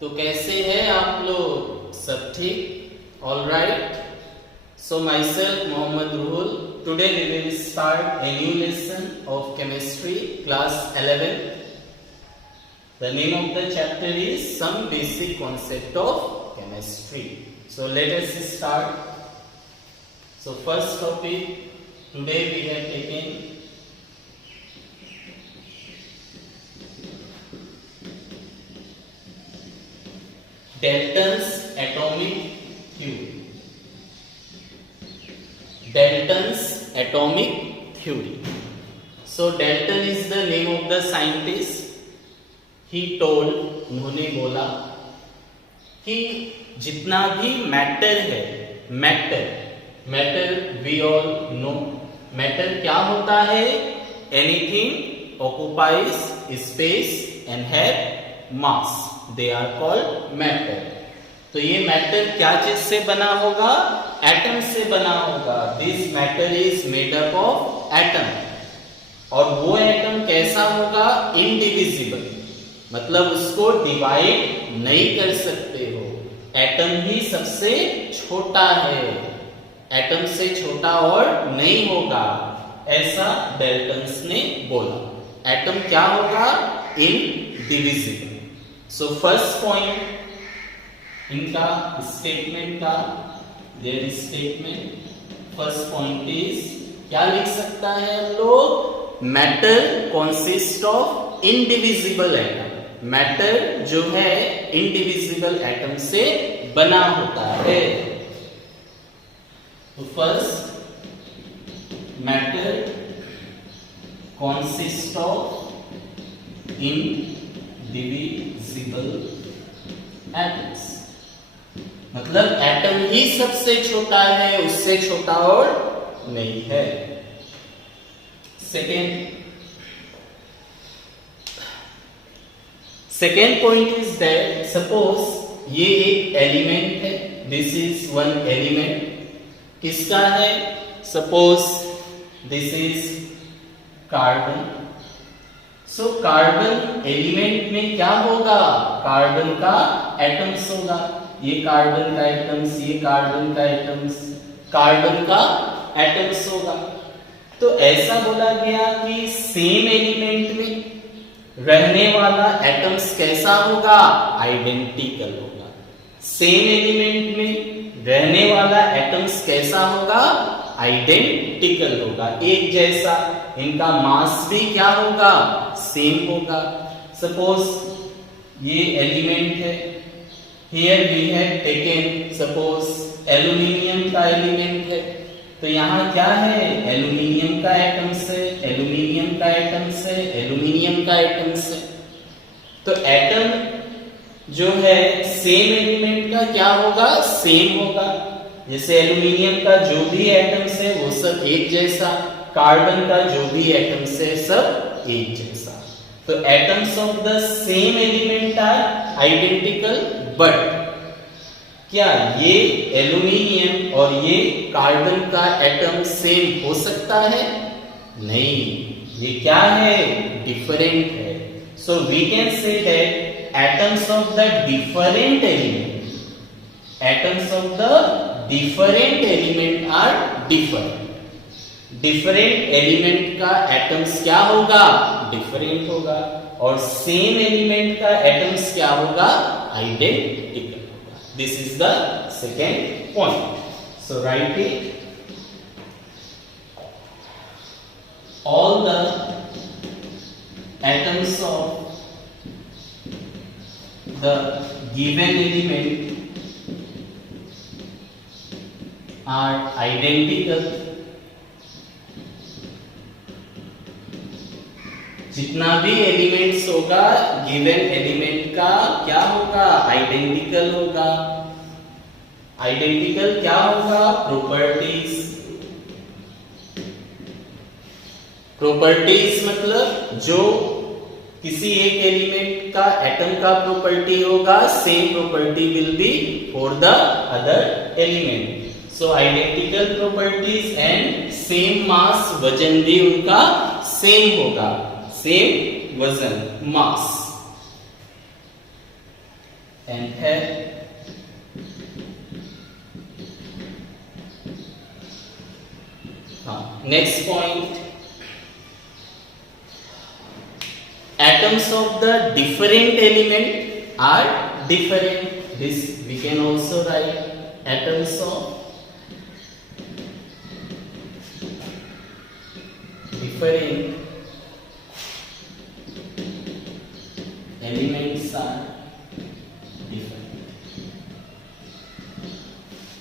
तो कैसे हैं आप लोग? सब ठीक? All right. So myself Mohammad Ruhul. Today we will start a new lesson of chemistry, class 11. The name of the chapter is Some Basic Concept of Chemistry. So let us start. So first topic today we have taken Dalton's atomic theory. Dalton's atomic theory. So Dalton is the name of the scientist. He told, उन्होंने बोला कि जितना भी matter है, matter we all know, matter क्या होता है? Anything occupies space and have mass, they are called matter. तो ये मैटर क्या चीज से बना होगा? एटम से बना होगा. This matter is made up of atom. और वो एटम कैसा होगा? इनडिविजिबल, मतलब उसको डिवाइड नहीं कर सकते हो. एटम ही सबसे छोटा है, एटम से छोटा और नहीं होगा, ऐसा डाल्टन्स ने बोला. एटम क्या होगा? इनडिविजिबल. सो फर्स्ट पॉइंट इनका स्टेटमेंट का, their statement first point is, क्या लिख सकता है हम लोग? Matter consist of indivisible atom. Matter जो है इनडिविजिबल एटम से बना होता है. तो first, matter consist of indivisible atoms, मतलब एटम ही सबसे छोटा है, उससे छोटा और नहीं है. Second point is that suppose ये एक एलिमेंट है, दिस इज वन एलिमेंट. किसका है? Suppose this is carbon. So carbon element में क्या होगा? कार्बन का एटम्स होगा. ये कार्बन का एटम्स, ये कार्बन का एटम्स, कार्बन का एटम्स होगा. तो ऐसा बोला गया कि सेम एलिमेंट में रहने वाला एटम्स कैसा होगा? आइडेंटिकल होगा. सेम एलिमेंट में रहने वाला एटम्स कैसा होगा? आइडेंटिकल होगा, एक जैसा. इनका मास भी क्या होगा? सेम होगा. सपोज ये एलिमेंट है, here we have taken suppose aluminium का एलिमेंट है. तो यहाँ क्या है? एल्यूमिनियम का एटम्स है, एल्यूमिनियम का एटम्स है, एल्यूमिनियम का एटम्स है. तो एटम जो है सेम एलिमेंट का क्या होगा? सेम होगा. जैसे एल्यूमिनियम का जो भी एटम्स है वो सब एक जैसा, कार्बन का जो भी एटम्स है सब एक जैसा. तो atoms of the same element are identical, but क्या ये एल्यूमिनियम और ये कार्बन का एटम सेम हो सकता है? नहीं, ये क्या है? डिफरेंट है. So we can say that atoms of the different element, atoms of the different element are different. Different element का एटम्स क्या होगा? डिफरेंट होगा. और सेम एलिमेंट का एटम्स क्या होगा? Identical. This is the second point. So write it. All the atoms of the given element are identical. जितना भी एलिमेंट्स होगा गिवन एलिमेंट का क्या होगा? आइडेंटिकल होगा. आइडेंटिकल क्या होगा? प्रॉपर्टीज. प्रॉपर्टीज मतलब जो किसी एक एलिमेंट का एटम का प्रॉपर्टी होगा, same property will be for the other element. So identical properties and same mass, वजन भी उनका सेम होगा, सेम वजन, मास. and have next point, atoms of the different element are different. This we can also write, atoms of different elements are different.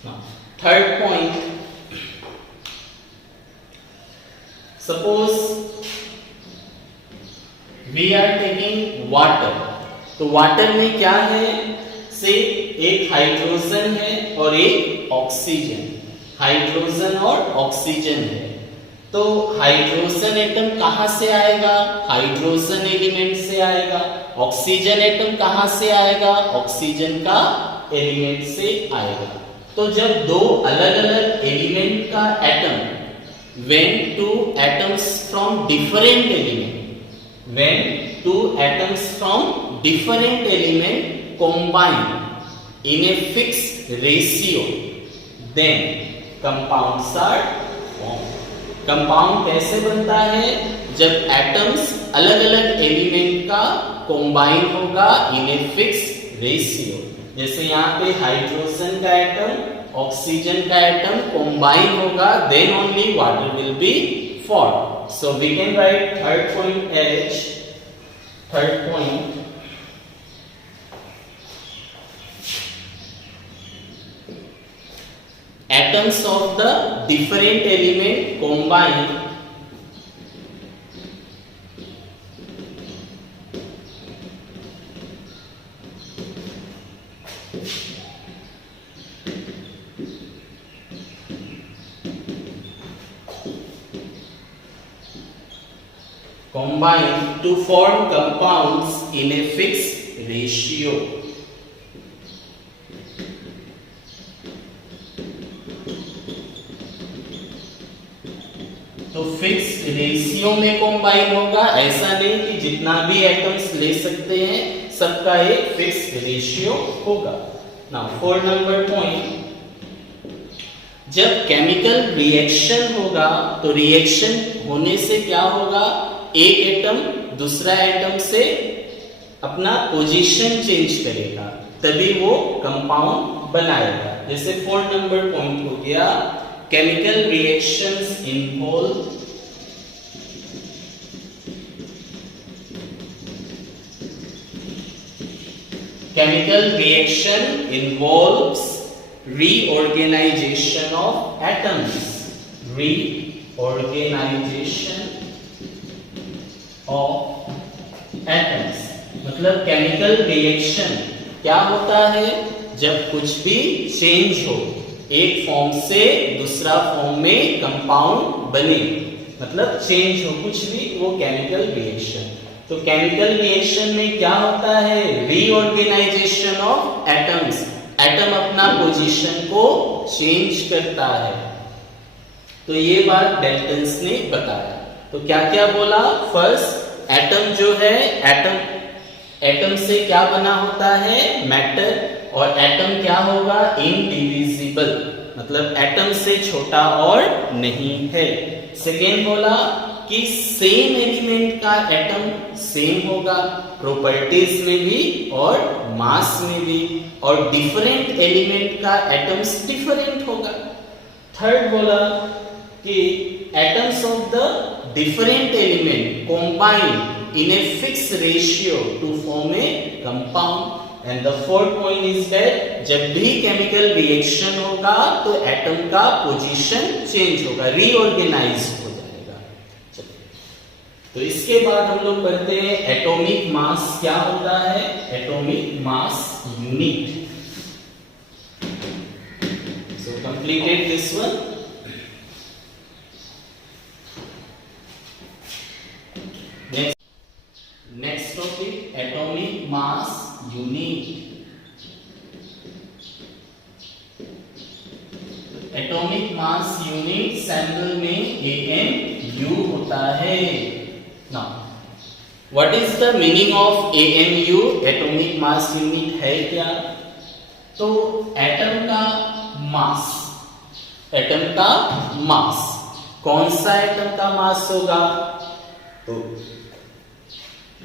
Now, third point, suppose we are taking water. तो water में क्या है, से एक hydrogen है और एक oxygen, hydrogen और ऑक्सीजन है। तो हाइड्रोजन एटम कहां से आएगा, हाइड्रोजन एलिमेंट से आएगा। ऑक्सीजन एटम कहां से आएगा, ऑक्सीजन का एलिमेंट से आएगा। तो जब दो अलग अलग एलिमेंट का atom when two atoms from different element combine in a fixed ratio, then compounds are formed. Compound कैसे बनता है, जब एटम्स अलग अलग एलिमेंट का कॉम्बाइन होगा इन ए फिक्स्ड रेशियो। जैसे यहाँ पे हाइड्रोजन का एटम ऑक्सीजन का एटम कॉम्बाइन होगा, then only water will be form. So we can write third point as, third point, atoms of the different element combine to form compounds in a fixed ratio. तो fix ratio में combine होगा, ऐसा नहीं कि जितना भी atoms ले सकते हैं सबका एक फिक्स रेशियो होगा। नाउ 4 नंबर पॉइंट, जब केमिकल रिएक्शन होगा तो रिएक्शन होने से क्या होगा, एक एटम दूसरा एटम से अपना पोजीशन चेंज करेगा, तभी वो कंपाउंड बनाएगा। जैसे 4 नंबर पॉइंट हो गया, chemical reactions involve chemical reaction involves reorganization of atoms, reorganization of atoms। मतलब केमिकल रिएक्शन क्या होता है, जब कुछ भी चेंज हो, एक फॉर्म से दूसरा फॉर्म में कंपाउंड बने, मतलब चेंज हो कुछ भी, वो केमिकल रिएक्शन। तो केमिकल रिएक्शन में क्या होता है, रीऑर्गेनाइजेशन ऑफ एटम्स, एटम अपना पोजीशन को चेंज करता है। तो ये बात डेल्टन्स ने बताया। तो क्या क्या बोला, फर्स्ट एटम जो है, एटम से क्या बना होता है, मैटर, और एटम क्या होगा, इनडिविजिबल, मतलब एटम से छोटा और नहीं है। सेकेंड बोला कि सेम एलिमेंट का एटम सेम होगा, प्रॉपर्टीज में भी और मास में भी, और डिफरेंट एलिमेंट का एटम्स डिफरेंट होगा। थर्ड बोला कि atoms of the different element combine in a fixed ratio to form a compound, and the fourth point is that जब भी केमिकल रिएक्शन होगा तो एटम का पोजीशन चेंज होगा, रीऑर्गेनाइज हो जाएगा। तो इसके बाद हम लोग पढ़ते हैं एटॉमिक मास क्या होता है, atomic mass unit. So completed this one. Next topic, atomic mass unit. Atomic mass unit symbol में AMU होता है। Now what is the meaning of AMU, atomic mass unit है क्या? तो एटम का मास, एटम का मास, कौन सा एटम का मास होगा? तो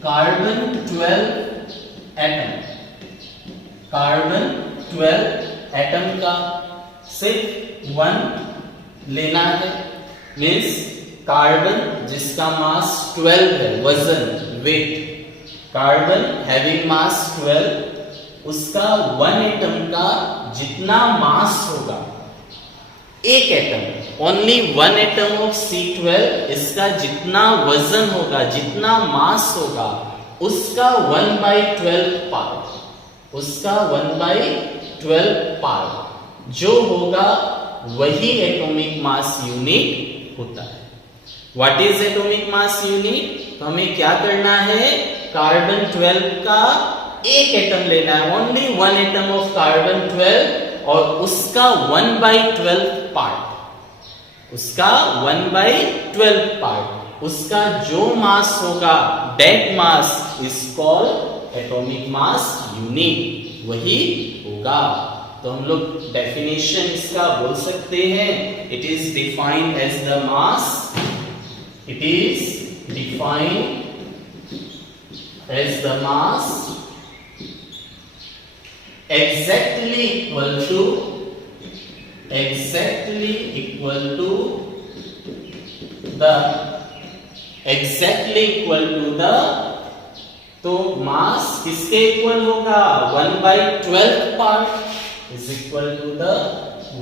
कार्बन 12 एटम, कार्बन 12 एटम का सिर्फ 1 लेना है, मीन्स कार्बन जिसका मास 12 है, वजन, वेट, कार्बन हैविंग मास 12, उसका 1 एटम का जितना मास होगा, एक atom, only 1 atom of C12, इसका जितना वजन होगा, जितना मास होगा, उसका 1/12 पार्ट, उसका 1/12 पार्ट जो होगा वही एटॉमिक मास यूनिट होता है। What is atomic mass unit? तो हमें क्या करना है, कार्बन 12 का एक एटम लेना है, ओनली 1 एटम ऑफ कार्बन 12, और उसका 1/12 पार्ट, उसका 1/12 पार्ट, उसका जो मास होगा, dead mass is called atomic mass unit, वही होगा। तो हम लोग डेफिनेशन इसका बोल सकते हैं, it is defined as the mass, it is defined as the mass exactly equal to the exactly equal to the, तो मास किसके इक्वल होगा? 1/12 part is equal to the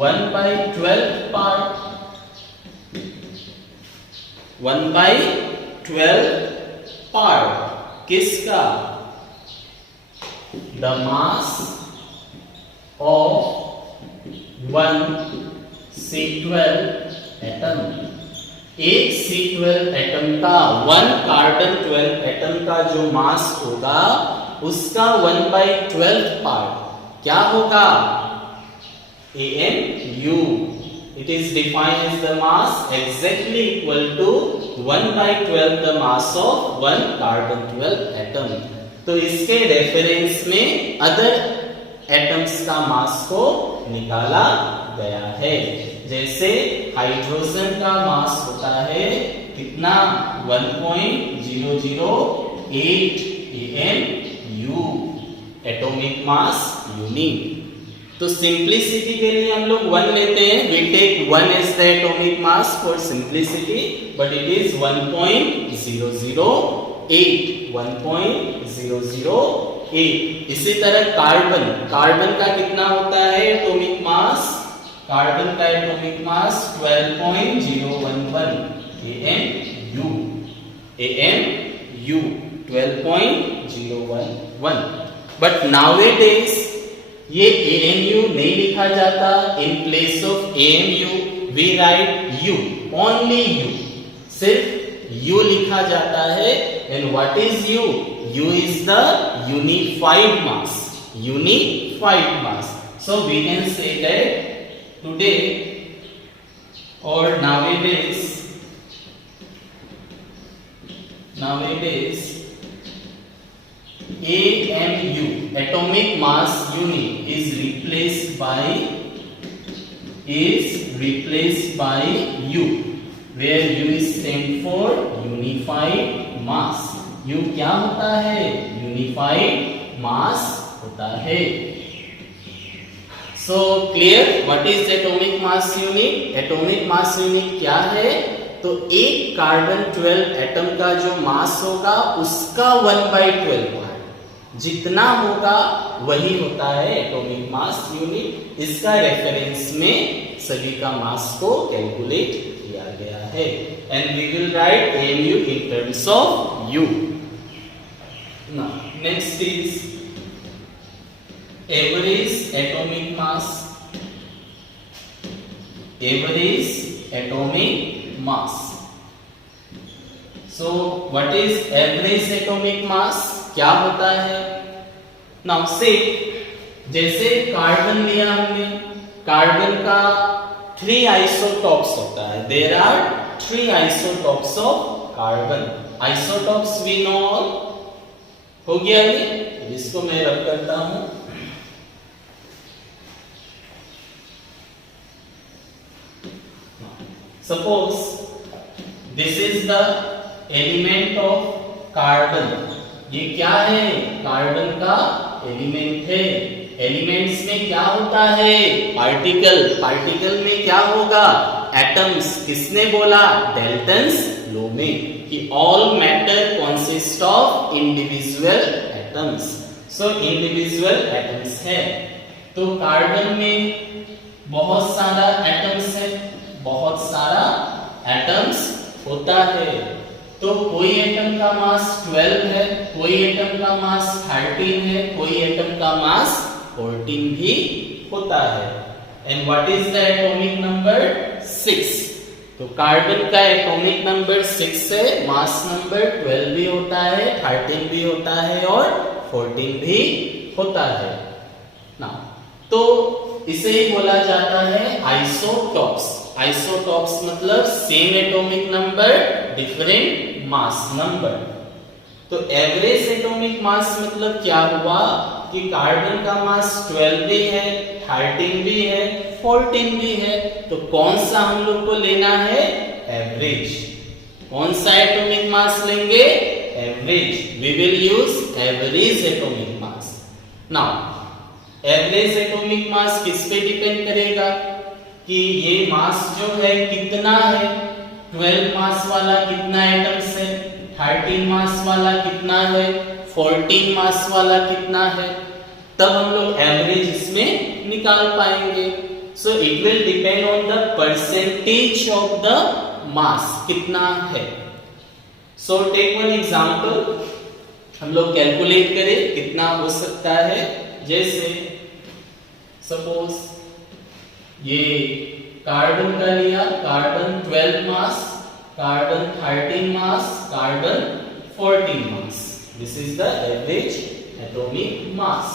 1/12 part, 1/12 part किसका? The mass of 1 C12 atom, एक C12 atom का, 1 carbon 12 atom का जो मास होगा, उसका 1/12 पार्ट क्या होगा? AMU. It is defined as the mass exactly equal to 1/12 the mass of 1 carbon 12 atom. तो इसके रेफरेंस में अदर एटम्स का मास को निकाला गया है। जैसे हाइड्रोजन का मास होता है कितना? 1.008 AMU, एटॉमिक मास यूनिट। तो सिंप्लिसिटी के लिए हम लोग 1 लेते हैं, we take 1 as the atomic mass for simplicity, but it is 1.008, 1.008। इसी तरह कार्बन, कार्बन का कितना होता है एटॉमिक मास? कार्बन का atomic mass 12.011 AMU, AMU 12.011। But nowadays ये AMU नहीं लिखा जाता, in place of AMU we write U, only U, सिर्फ U लिखा जाता है। And what is U? U is the unified mass, unified mass. So we can say that today और nowadays AMU, atomic mass unit, is replaced by U, where U is stand for unified mass। U क्या होता है? unified mass होता है। So clear what is atomic mass unit? atomic mass unit क्या है? तो एक कार्बन 12 एटम का जो मास होगा, उसका 1/12 जितना होगा वही होता है एटॉमिक मास यूनिट। इसका रेफरेंस में सभी का मास को कैलकुलेट किया गया है। And we will write AMU in terms of U। Now next is average atomic mass, average atomic mass. So what is average atomic mass? क्या होता है? नाउ से जैसे कार्बन लिया हमने, कार्बन का 3 आइसोटॉप्स होता है, there are 3 isotopes of carbon. Isotopes we know all. हो गया ये, इसको मैं रख करता हूं। Suppose this is the element of carbon. ये क्या है? कार्बन का एलिमेंट है। एलिमेंट्स में क्या होता है? पार्टिकल। पार्टिकल में क्या होगा? एटम्स। किसने बोला? डेल्टन्स लॉ में कि all matter consist of individual atoms. So individual atoms है। तो कार्बन में बहुत सारा एटम्स है, बहुत सारा एटम्स होता है। तो कोई एटम का मास 12 है, कोई एटम का मास 13 है, कोई एटम का मास 14 भी होता है। And what is the atomic number? 6। तो कार्बन का एटॉमिक नंबर 6 है, मास नंबर 12 भी होता है, 13 भी होता है और 14 भी होता है ना। तो इसे ही बोला जाता है आइसोटॉप्स। आइसोटॉप्स मतलब same atomic number different mass number. तो एवरेज एटॉमिक मास मतलब क्या हुआ कि कार्बन का मास 12 भी है, 13 भी है, 14 भी है। तो कौन सा हम लोग को लेना है? एवरेज। कौन सा एटॉमिक मास लेंगे? Average. We will use average atomic mass. Now average atomic mass किस पे डिपेंड करेगा कि ये मास जो है कितना है। 12 मास वाला कितना एटम्स है, 13 मास वाला कितना है, 14 मास वाला कितना है, तब हम लोग एवरेज इसमें निकाल पाएंगे। So it will depend on the percentage of the mass कितना है। सो टेक वन एग्जांपल, हम लोग कैलकुलेट करें कितना हो सकता है। जैसे सपोज ये कार्बन का लिया, carbon 12 mass, carbon 13 mass, carbon 14 mass. This is the average atomic मास।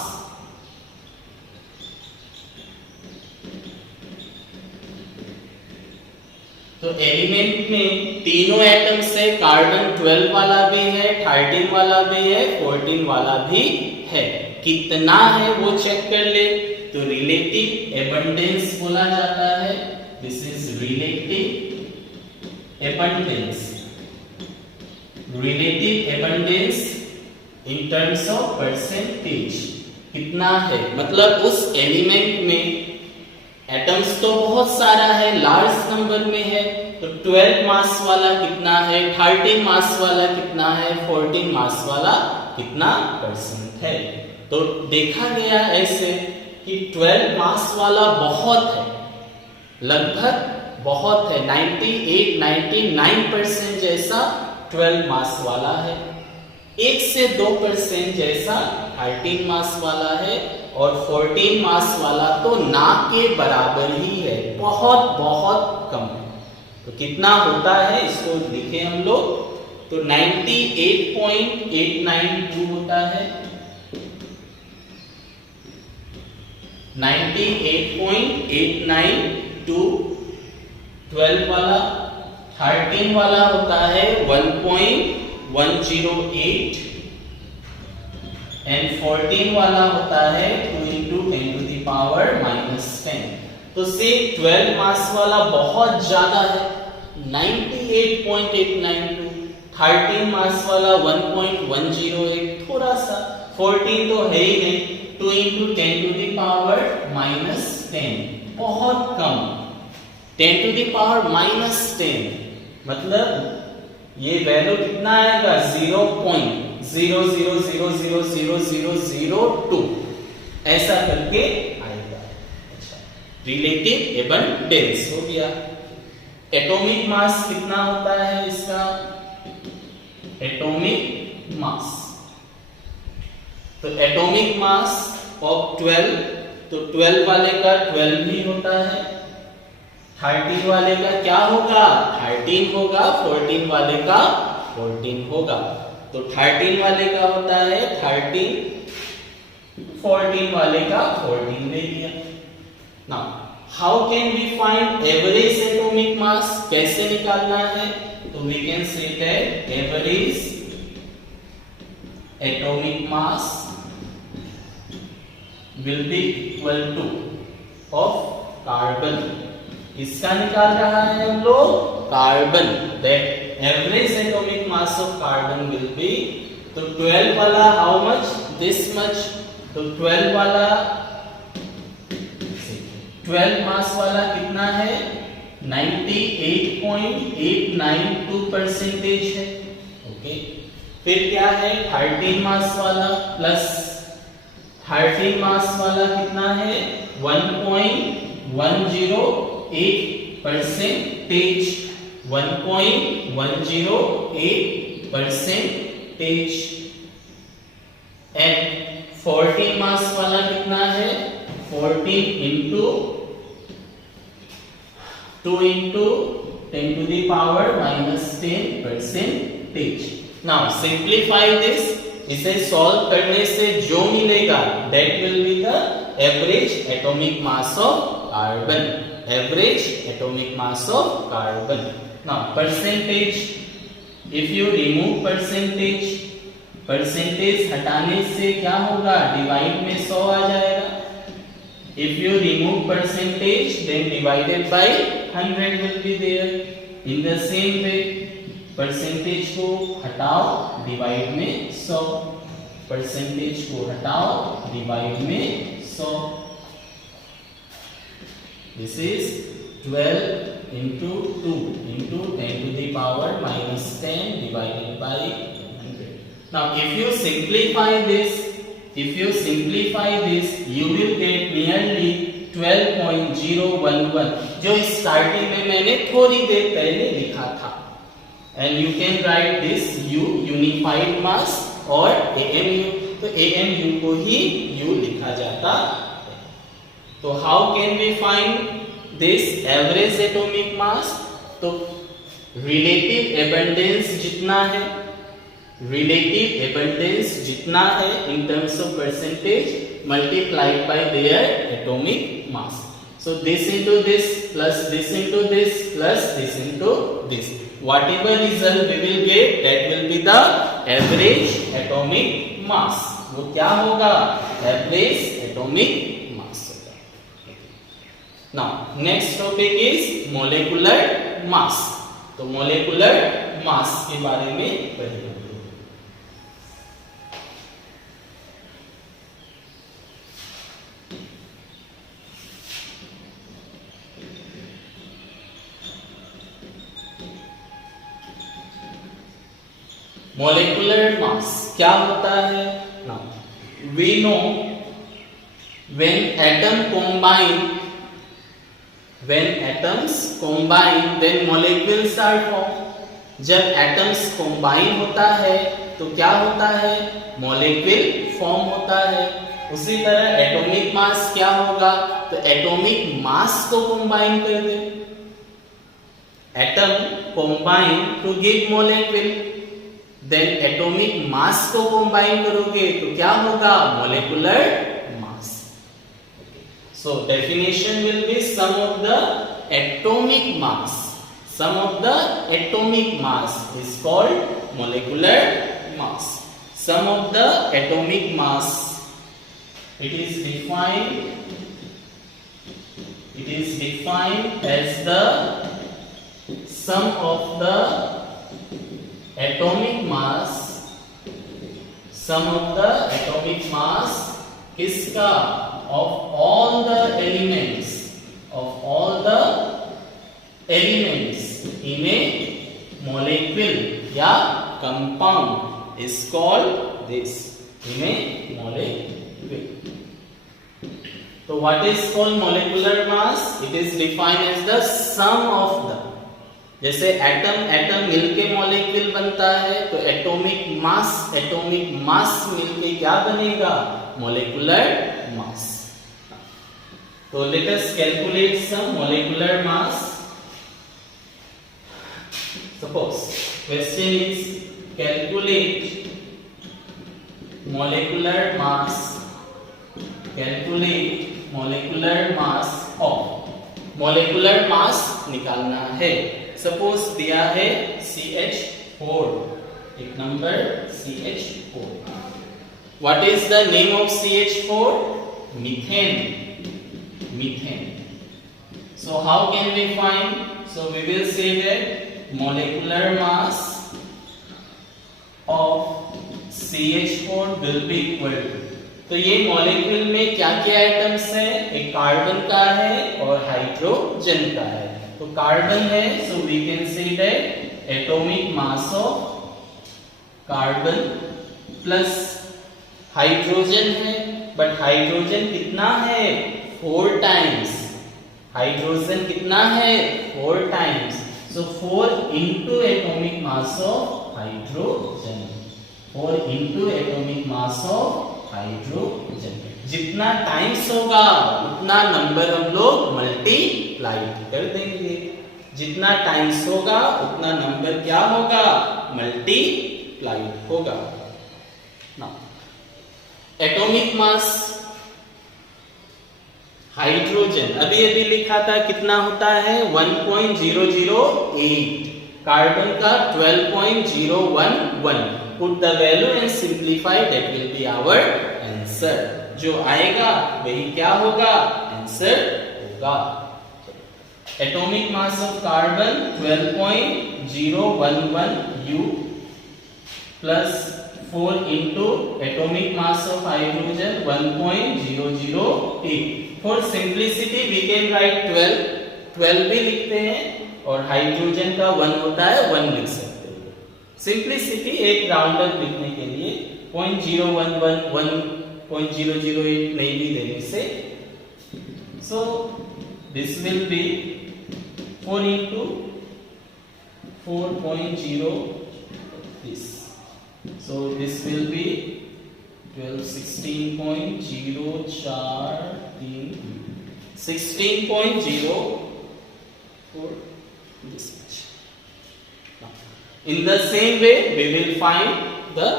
तो एलिमेंट में तीनों एटम्स है, कार्बन 12 वाला भी है, 13 वाला भी है, 14 वाला भी है। कितना है वो चेक कर ले। तो रिलेटिव एबंडेंस बोला जाता है। This is relative abundance. Relative abundance in terms of percentage कितना है, मतलब उस एलिमेंट में एटम्स तो बहुत सारा है, लार्ज नंबर में है। तो 12 मास वाला कितना है, 13 मास वाला कितना है, 14 मास वाला कितना परसेंट है। तो देखा गया ऐसे कि 12 मास वाला बहुत है, लगभग बहुत है, 98-99% जैसा 12 मास वाला है। 1 से 2% जैसा 13 मास वाला है और 14 मास वाला तो ना के बराबर ही है, बहुत बहुत कम है। तो कितना होता है इसको लिखे हम लोग। तो 98.892 होता है, 98.892 12 वाला। 13 वाला होता है 1.108 एंड 14 वाला होता है 2 into 10 to the power -10। तो से 12 मास वाला बहुत ज्यादा है, 98.892। 13 मास वाला 1.108, थोड़ा सा। 14 तो है ही नहीं, 2 into 10 to the power -10, बहुत कम। 10 to the power -10 मतलब ये वैल्यू कितना आएगा? 0.00000002 ऐसा करके आएगा। अच्छा, रिलेटिव एबंडेंस हो गया। एटॉमिक मास कितना होता है इसका? एटॉमिक मास, तो एटॉमिक मास ऑफ 12, तो 12 वाले का 12 भी होता है, 13 वाले का क्या होगा? 13 होगा, 14 वाले का 14 होगा। तो 13 वाले का होता है 13, 14 वाले का 14 ले लिया। Now how can we find average atomic mass? कैसे निकालना है? तो we can say that average atomic mass will be equal to of carbon. इसका निकाल रहा है हम लोग carbon, that average atomic mass of carbon will be, तो 12 वाला हाउ मच, दिस मच, तो 12 वाला 12 मास वाला कितना है 98.892 परसेंटेज है। ओके, फिर क्या है 13 मास वाला प्लस 13 मास वाला कितना है 1.108 परसेंटेज, 1.108 परसेंटेज। एंड 14 मास वाला कितना है 14 into 2 into 10 to the power minus 10 percentage। Now simplify this, इसे सॉल्व करने से जो मिलेगा that will be the average atomic mass of carbon, average atomic mass of carbon। Now percentage, if you remove percentage, percentage हटाने से क्या होगा divide में 100 आ जाएगा। If you remove percentage, then divided by 100 will be there। In the same way, percentage को हटाओ divide में 100, percentage को हटाओ डिवाइड में 100। This is 12 into 2 into 10 to the power minus 10 divided by 100। Now, if you simplify this, you will get nearly 12.011, जो starting में मैंने थोड़ी देर पहले लिखा था। And you can write this U unified mass और AMU, तो AMU को ही U लिखा जाता है। तो how can we find this average atomic mass? तो relative abundance जितना है, relative abundance जितना है in terms of percentage multiplied by their atomic mass। So this into this plus this into this plus this into this, whatever result we will get that will be the average atomic mass। वो क्या होगा average atomic mass होगा। Now next topic is molecular mass। तो molecular mass के बारे में पढ़ेंगे। Molecular mass क्या होता है? Now we know when atoms combine then molecules are formed। जब atoms combine होता है तो क्या होता है molecule form होता है। उसी तरह atomic mass क्या होगा, तो atomic mass को combine कर दे, atom combine to give molecule, then atomic mass को combine करोगे तो क्या होगा molecular mass। So definition will be sum of the atomic mass is called molecular mass। Sum of the atomic mass, it is defined as the sum of the atomic mass किसका of all the elements in a molecule या compound is called this, in a molecule। तो what is called molecular mass? It is defined as the sum of the, जैसे atom मिलके molecule बनता है तो atomic mass मिलके क्या बनेगा मॉलिक्यूलर मास। तो let us calculate some molecular mass. Suppose question is calculate molecular mass of, molecular mass निकालना है। सपोज दिया है CH4, एक number CH4. What is the name of CH4? Methane. Methane. So how can we find? So we will say that molecular mass of CH4 will be equal to. तो ये molecule में क्या क्या items है? एक carbon का है और हाइड्रोजन का है. तो कार्बन है, so we can say that atomic mass of carbon plus hydrogen है, बट हाइड्रोजन कितना है? 4 टाइम्स. हाइड्रोजन कितना है? 4 times. So 4 into atomic mass of hydrogen. 4 into atomic mass of hydrogen. जितना टाइम्स होगा उतना नंबर हम लोग मल्टीप्लाई कर देंगे. जितना टाइम्स होगा उतना नंबर क्या होगा? मल्टीप्लाई होगा. एटॉमिक मास हाइड्रोजन अभी अभी लिखा था कितना होता है? 1.008. कार्बन का 12.011. Put the value and simplify, that will be our answer. जो आएगा वही क्या होगा? आंसर होगा. Atomic mass of carbon 12.011 U plus 4 into atomic mass of hydrogen 1.008. For simplicity we can write 12 भी लिखते हैं और हाइड्रोजन का 1 होता है 1 लिख सकते हैं. सिंप्लिसिटी एक राउंड अप लिखने के लिए 0.011 1.008 नहीं भी देने से. So this will be 4 into 4.0 this. So this will be 12 16.043 16.04 this much. In the same way we will find the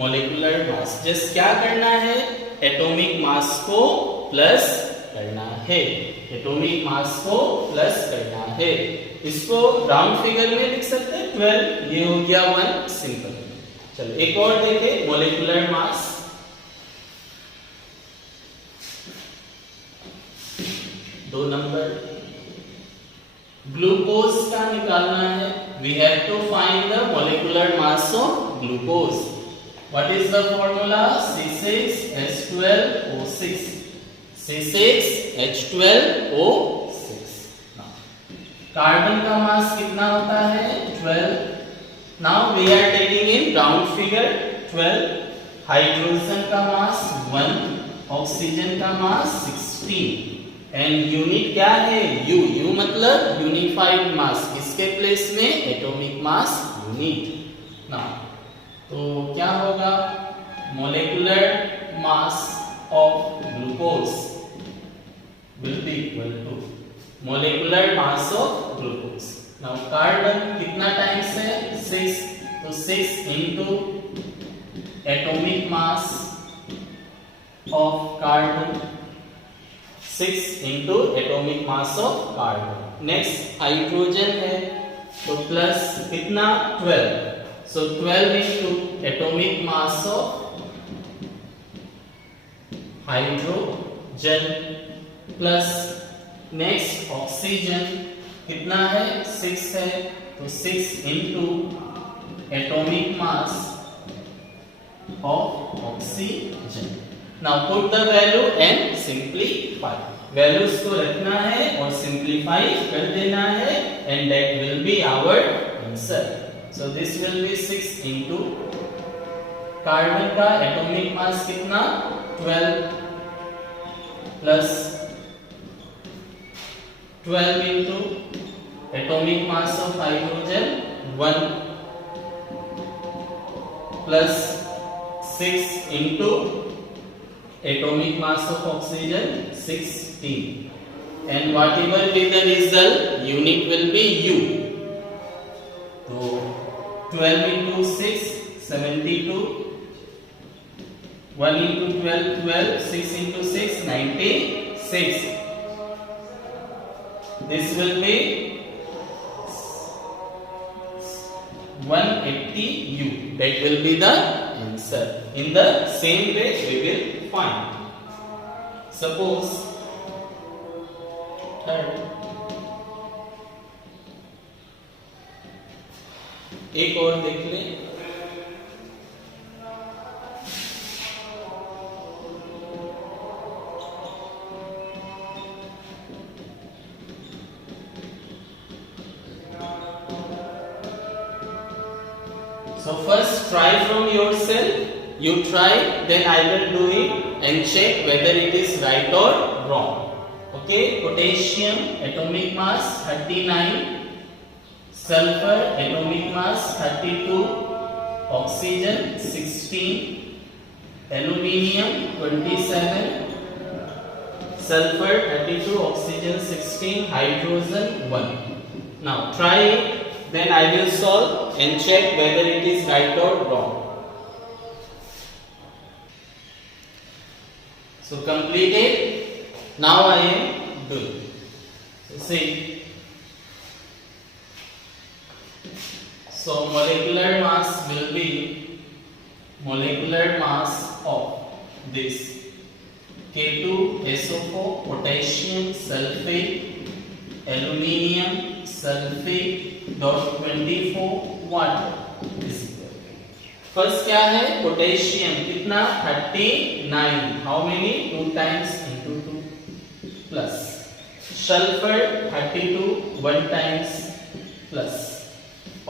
molecular mass. Just क्या करना है? एटॉमिक मास को प्लस करना है. एटॉमिक मास को प्लस करना है. इसको राउंड फिगर में लिख सकते हैं 12. ये हो गया 1 सिंपल. चलो एक और देखें. Molecular mass 2 number. ग्लूकोज का निकालना है. We have to find the molecular mass of glucose. What is the formula? C6H12O6. C6H12O6. Carbon का मास कितना होता है? 12. Now we are taking in round figure 12. Hydrogen का मास 1, ऑक्सीजन का मास 16. एंड यूनिट क्या है? U. U मतलब यूनिफाइड मास. किसके प्लेस में? Atomic mass unit. ना तो क्या होगा? Molecular mass of glucose will be equal to molecular mass of glucose. Now carbon कितना टाइम्स है? 6. तो 6 into atomic mass of carbon. 6 into atomic mass of carbon. Next hydrogen है तो प्लस कितना? 12. So 12 into atomic mass of hydrogen plus next oxygen कितना है? 6 है तो 6 into atomic mass of oxygen. Now put the value and simplify. Values को रखना है और सिंप्लीफाई कर देना है and that will be our answer. So this will be 6 into carbon का एटॉमिक मास कितना? 12 plus 12 into atomic mass of hydrogen 1 plus 6 into atomic mass of oxygen 16. And whatever be the result, unit will be U. So 12 into 6 72. 1 into 12 12. 6 into 6 96. This will be 180 U. That will be the answer. In the same way we will find. Suppose third, एक और देख ले. So first try from yourself. You try, then I will do it and check whether it is right or wrong. Okay, potassium atomic mass 39, sulfur atomic mass 32, oxygen 16, aluminium 27, sulfur 32, oxygen 16, hydrogen 1. Now try it, then I will solve and check whether it is right or wrong. So completed. Now I am doing. So see. So molecular mass will be molecular mass of this K2SO4, potassium sulfate, aluminium sulfate dot 24 water. First क्या है? Potassium कितना? 39. How many? 2 times into 2 plus. Sulphur 32 1 times plus.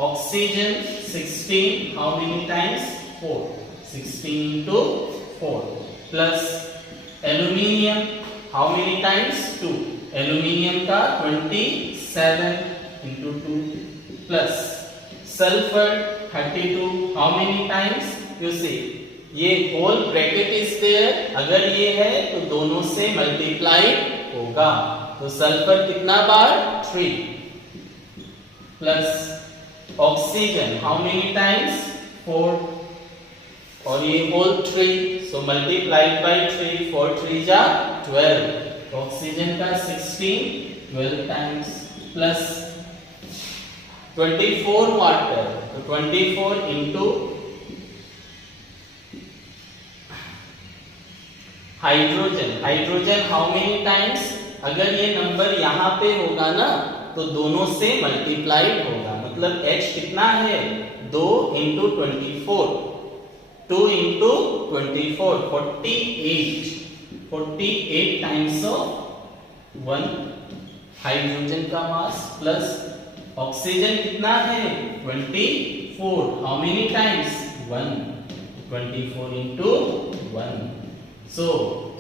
Oxygen 16. How many times? 4. 16 into 4 plus. Aluminium how many times? 2. Aluminium का 27 into 2 plus. Sulphur 32. How many times? You see, ये whole bracket is there. अगर ये है तो दोनों से multiply होगा. तो सल्फर कितना बार? 3 plus oxygen how many times? 4. और ये होल 3, सो मल्टीप्लाइड बाय 3. 4 3 जा 12. ऑक्सीजन का 16 12 टाइम्स प्लस 24 वाटर. तो 24 into hydrogen. Hydrogen how many times? अगर ये नंबर यहाँ पे होगा ना तो दोनों से मल्टीप्लाइड होगा. मतलब H कितना है? 2 into 24. 2 into 24 48. 48 times of 1 hydrogen का मास प्लस ऑक्सीजन कितना है? 24. How many times? 1. 24 into 1. So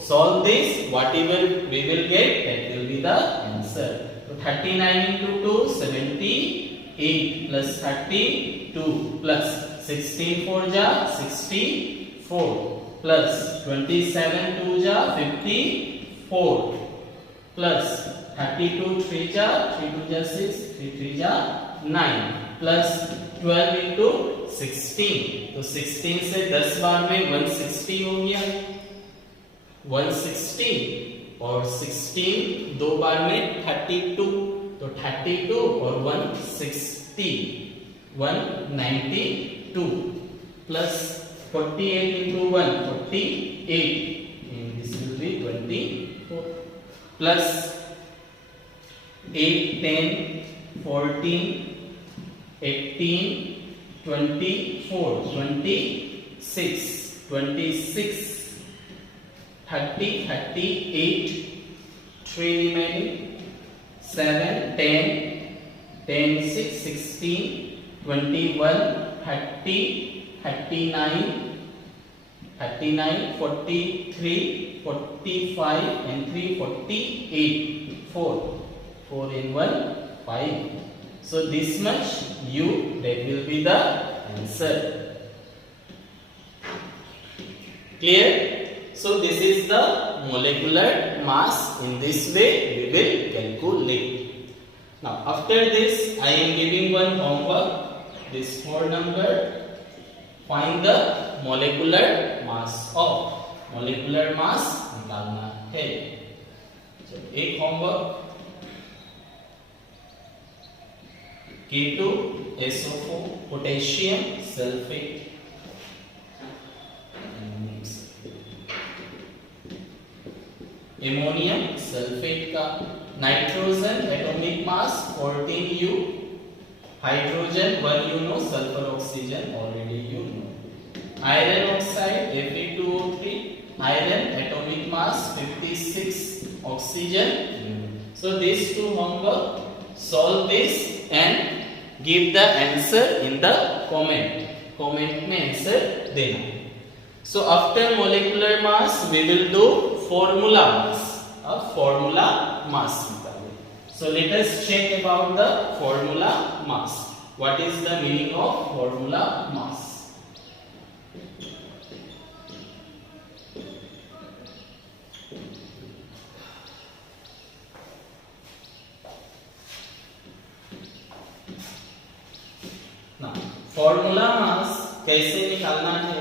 solve this. Whatever we will get, that will be the answer. So 39 into 2 78 plus 32 plus 16 4 ja 64 plus 27 2 ja 54 plus 32 3 ja 3 2 ja 6 3 3 ja 9 plus 12 into 16. तो 16 से 10 बार में 160 हो गया. 160 और 16 दो बार में 32. तो 32 और 160 192 plus 48 into 1 48 and this will be 24 plus 8 10 14 18 24 26 26 30 38 3 remaining 7 10 10 6 16 21 30 39 39 43 45 and 3 48 4 4 and 1 5. So this much U, that will be the answer. Clear? So this is the molecular mass. In this way we will calculate. Now after this I am giving one homework. This 4 number. Find the molecular mass of. Molecular mass निकालना है. एक homework. K2SO4 potassium sulphate, ammonium sulphate का, nitrogen atomic mass 14U, hydrogen 1 you know, sulphur oxygen already you know, iron oxide Fe2O3, iron atomic mass 56, oxygen. So these two homework, solve this and give the answer in the comment. Comment में answer देना. So after molecular mass we will do formula mass. अब formula mass निकालें. So let us check about the formula mass. What is the meaning of formula mass? Now, formula mass कैसे निकालना है?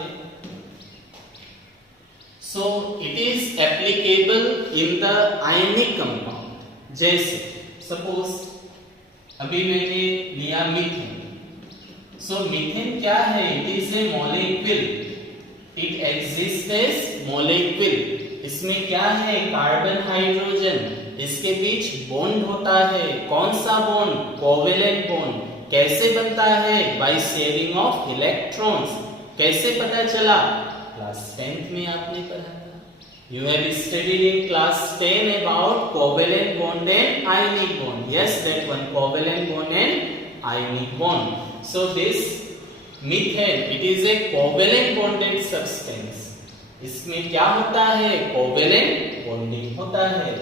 So it is applicable in the ionic compound. जैसे suppose अभी मैंने लिया methane. So methane क्या है? It is a molecule. It exists as molecule. इसमें क्या है? Carbon hydrogen. इसके बीच बॉन्ड होता है. कौन सा बॉन्ड? Covalent bond. कैसे बनता है? By sharing of electrons. कैसे पता चला? क्लास 10th में आपने पढ़ा था. You have studied in class 10 about covalent bond and ionic bond. Yes, that one, covalent bond and ionic bond. So this methane, it is a covalent bonded substance. इसमें क्या होता है? covalent bonding होता है.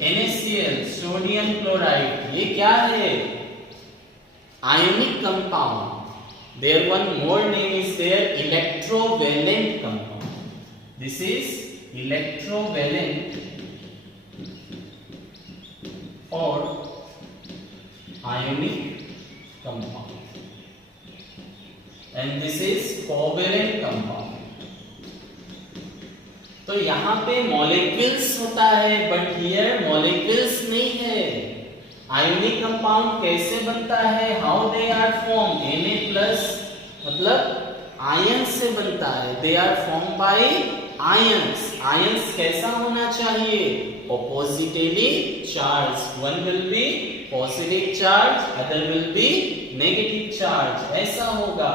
NaCl, सोडियम क्लोराइड, ये क्या है? Ionic compound. There one more name is there, electrovalent compound. This is electrovalent or ionic compound. And this is covalent compound. तो यहाँ पे molecules होता है, but here molecules नहीं है. आयोनिक कंपाउंड कैसे बनता है? How they are form? Na plus मतलब आयंस से बनता है. They are form by ions. Ions कैसा होना चाहिए? Oppositely charge. One will be positive charge, other will be negative charge. ऐसा होगा.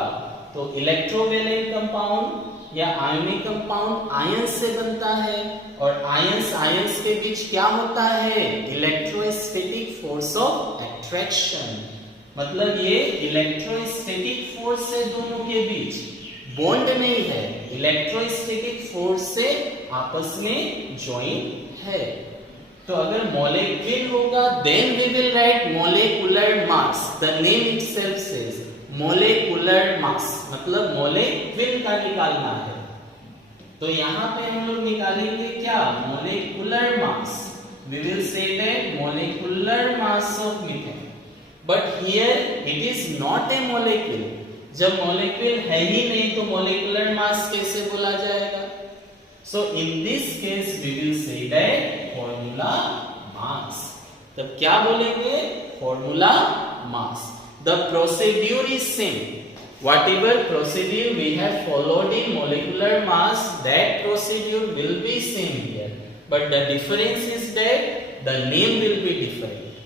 तो इलेक्ट्रोवेलेंट कंपाउंड या आयोनिक कंपाउंड आयंस से बनता है. और आयंस के बीच क्या होता है? Electrostatic force of attraction. मतलब ये इलेक्ट्रोस्टैटिक फोर्स से दोनों के बीच बॉन्ड नहीं है, इलेक्ट्रोस्टैटिक फोर्स से आपस में ज्वाइन है. तो अगर मॉलिक्यूल होगा then we will write molecular mass. The name itself says molecular mass, मतलब मॉलिक्यूल का निकालना है. तो यहाँ पे हम लोग निकालेंगे क्या? Molecular mass. We will say that molecular mass of methane. But here it is not a molecule. जब मोलेक्यूल है ही नहीं तो मोलेकुलर मास कैसे बोला जाएगा? So in this case we will say that formula mass. तब क्या बोलेंगे? Formula mass. The procedure is same. Whatever procedure we have followed in molecular mass, that procedure will be same here. But the difference is that the name will be different.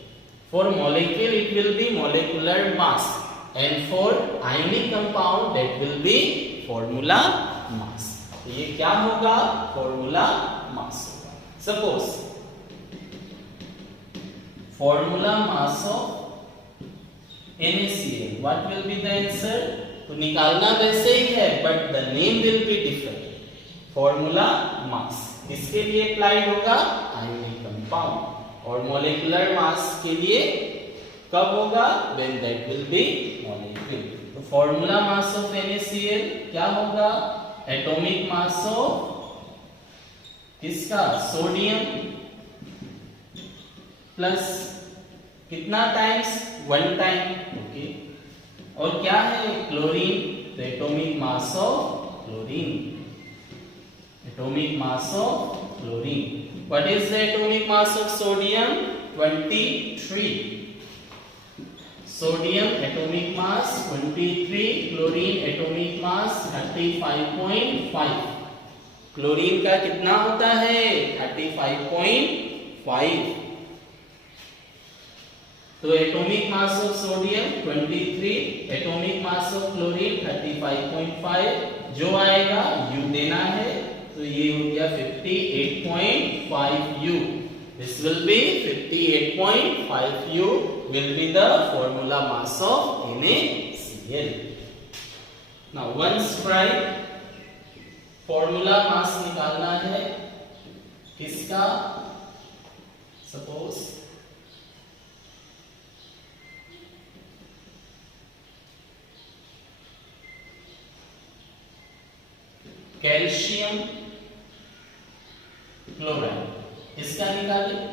For molecule it will be molecular mass, and for ionic compound that will be formula mass. तो ये क्या होगा? formula mass होगा. Suppose formula mass of NaCl. What will be the answer? तो निकालना वैसे ही है, but the name will be different. Formula mass इसके लिए अप्लाई होगा आयोनिक कंपाउंड, और मॉलिक्यूलर मास के लिए कब होगा? When that will be molecule. तो फॉर्मूला मास ऑफ NaCl क्या होगा? एटॉमिक मास ऑफ किसका? सोडियम प्लस कितना टाइम्स? 1 टाइम. ओके. और क्या है? क्लोरीन. तो atomic mass of chlorine. Atomic mass of chlorine. What is the atomic mass of sodium? 23. Sodium atomic mass 23, chlorine atomic mass 35.5। Chlorine का कितना होता है 35.5। तो atomic mass of sodium 23, atomic mass of chlorine 35.5, जो आएगा U देना है, तो ये हो गया 58.5 U। This will be 58.5 U will be the formula mass of NaCl. Now once write formula mass निकालना है किसका, suppose कैल्शियम क्लोराइड, इसका निकालें।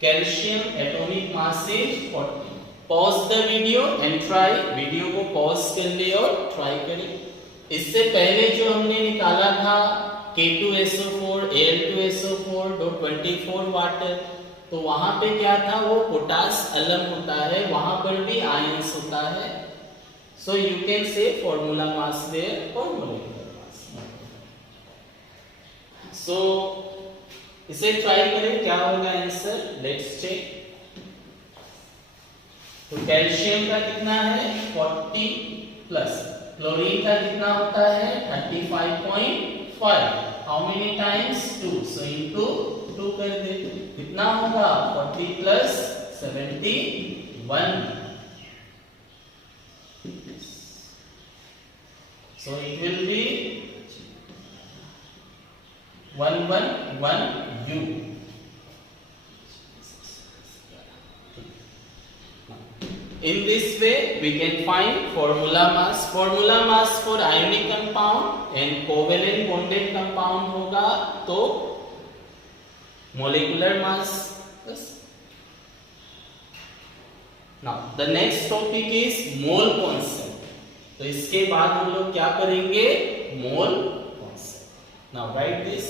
Calcium atomic mass is 40। Pause the video and try, video को पॉज कर ले और try करें। इससे पहले जो हमने निकाला था K2SO4 Al2SO4 24 वाटर, तो वहां पे क्या था, वो पोटास अलम होता है, वहां पर भी आयंस होता है। So you can say formula mass their और मोलिकुलर मास। सो इसे ट्राई करें, क्या होगा आंसर, लेट्स चेक। तो कैल्शियम का कितना है 40 प्लस, क्लोरीन का कितना होता है 35.5, how many times 2, so into 2 कर दे, कितना होगा 40 plus 71, so it will be 111 U। In this way we can find formula mass। formula mass for ionic compound and covalent bonded compound होगा तो molecular mass। Now the next topic is mole concept। तो इसके बाद हम लोग क्या करेंगे, mole concept। Now write this।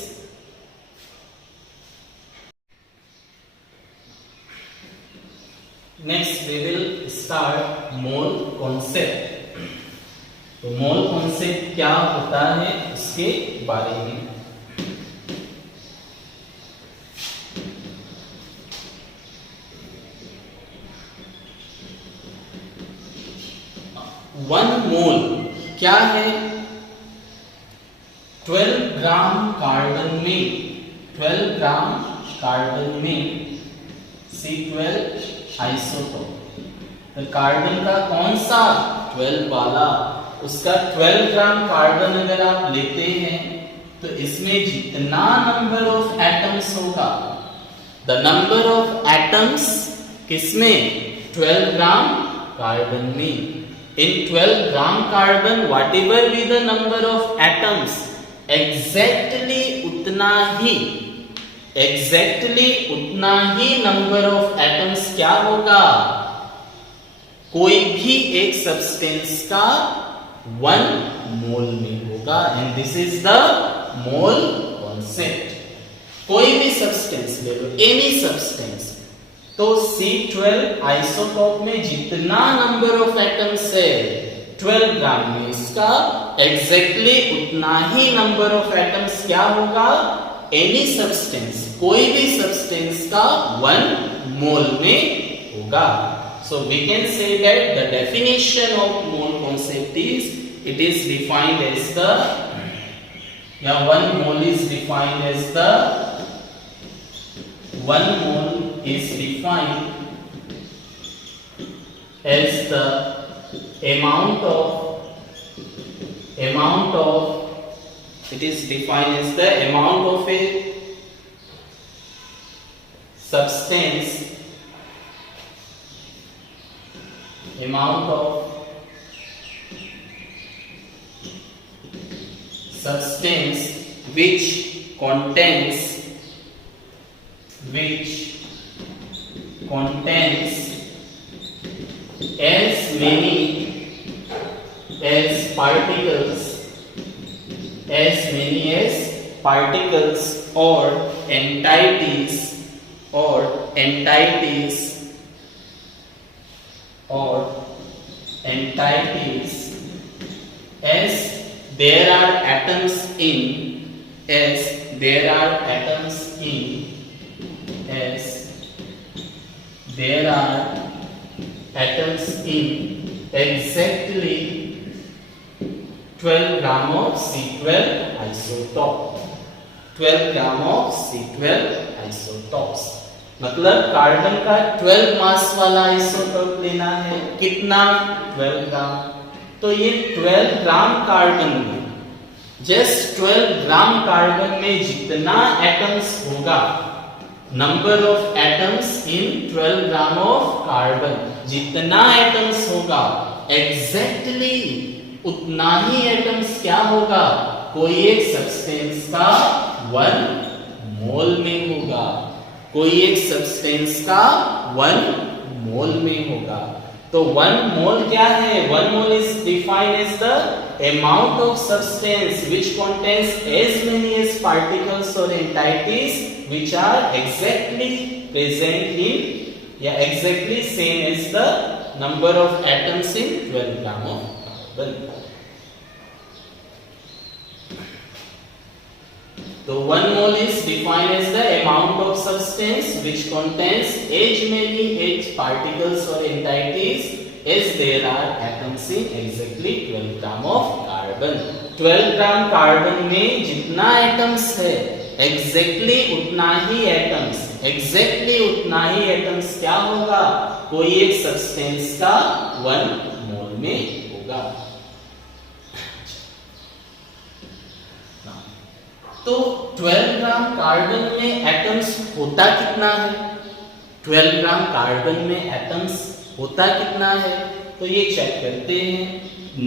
Next we will start mole concept। तो mole concept क्या होता है उसके बारे में। वन मोल क्या है, 12 ग्राम कार्बन में, 12 ग्राम कार्बन में C12 आइसोटोप। तो कार्बन का कौन सा 12 वाला, उसका 12 ग्राम कार्बन अगर आप लेते हैं तो इसमें जितना नंबर ऑफ एटम्स होगा, द नंबर ऑफ एटम्स किसमें 12 ग्राम कार्बन में। इन 12 gram carbon what ever be the number of atoms, exactly उतना ही नंबर ऑफ एटम्स क्या होगा, कोई भी एक सब्सटेंस का 1 मोल में होगा। And this is the mole concept. कोई भी सब्सटेंस ले लो, एनी सब्सटेंस, तो C12 आइसोटोप में जितना नंबर ऑफ एटम्स है 12 ग्राम में, इसका एग्जैक्टली उतना ही नंबर ऑफ एटम्स क्या होगा, एनी सब्सटेंस, कोई भी सब्सटेंस का 1 मोल में होगा। So we can say that the definition of mole concept is, it is defined as the, 1 mole is defined as the, 1 mole is defined as the amount of, it is defined as the amount of a substance, which contains as many as particles or entities or entities as there are atoms in as there are atoms in as there are atoms in exactly 12 gram of C12 isotope, 12 gram of C12 isotopes, मतलब carbon का 12 मास वाला isotope लेना है। कितना? 12 ग्राम। तो ये 12 gram carbon में, just 12 gram carbon में जितना एटम्स होगा, number of atoms in 12 gram of carbon, जितना एटम्स होगा एग्जैक्टली उतना ही एटम्स क्या होगा, कोई एक सब्सटेंस का 1 मोल में होगा, कोई एक सब्सटेंस का 1 मोल में होगा। तो 1 मोल क्या है? 1 mole is defined as the amount of substance which contains as many as particles और entities which are exactly present in या exactly same as the number of atoms in 12 gram of carbon. तो 1 mole is defined as the amount of substance which contains as many H particles or entities as there are atoms in exactly 12 gram of carbon। 12 gram carbon में जितना atoms है exactly उतना ही atoms, exactly उतना ही atoms क्या होगा, कोई एक substance का 1 मोल में होगा। तो 12 ग्राम कार्बन में एटम्स होता कितना है? 12 ग्राम कार्बन में एटम्स होता कितना है? तो ये चेक करते हैं।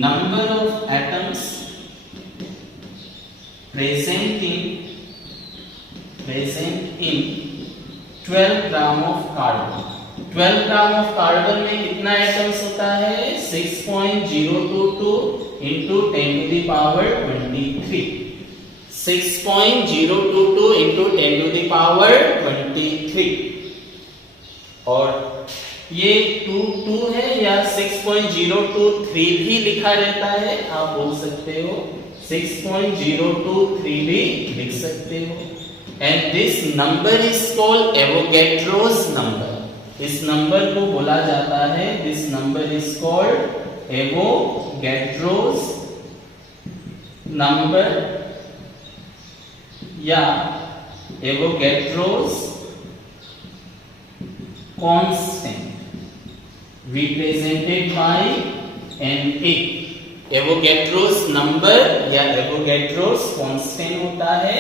Number of atoms present in 12 gram of carbon. 12 gram of carbon में कितना एटम्स होता है? 6.022 into 10 to the power 23, 6.022 into 10 to the power 23। और ये 2 है या 6.023 भी लिखा रहता है, आप बोल सकते हो 6.023 भी लिख सकते हो। And this number is called Avogadro's number. इस नंबर को बोला जाता है, this number is called Avogadro's number या Avogadro's constant represented by Na। Avogadro's number या एवोगैड्रोस कांस्टेंट होता है,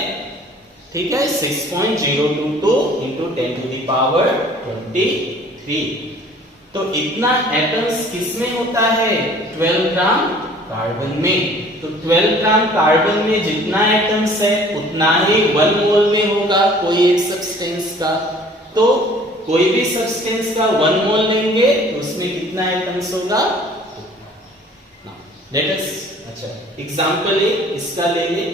ठीक है, 6.022 into 10 to the power 23। तो इतना एटम्स किसमें होता है? 12 ग्राम कार्बन में। तो 12 ग्राम कार्बन में जितना एटम्स है उतना ही 1 मोल में होगा कोई एक सब्सटेंस का। तो कोई भी सब्सटेंस का 1 मोल लेंगे तो उसमें कितना एटम्स होगा? लेट अस अच्छा एग्जांपल इसका ले ले।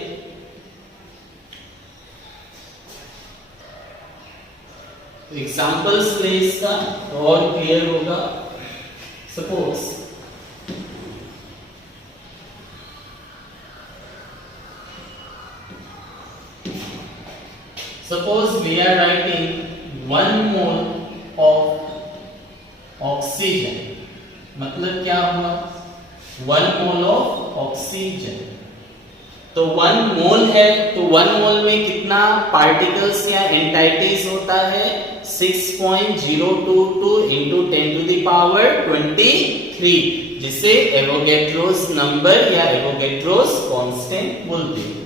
तो एग्जांपल्स ले इसका तो और क्लियर होगा। Suppose we are writing 1 mole of oxygen, मतलब क्या हुआ? 1 mole of oxygen। तो 1 मोल है तो 1 मोल में कितना पार्टिकल्स या एंटाइटीज होता है? 6.022 into 10 to the power 23, जिसे एवोगैड्रोस नंबर या एवोगैड्रोस कांस्टेंट बोलते हैं।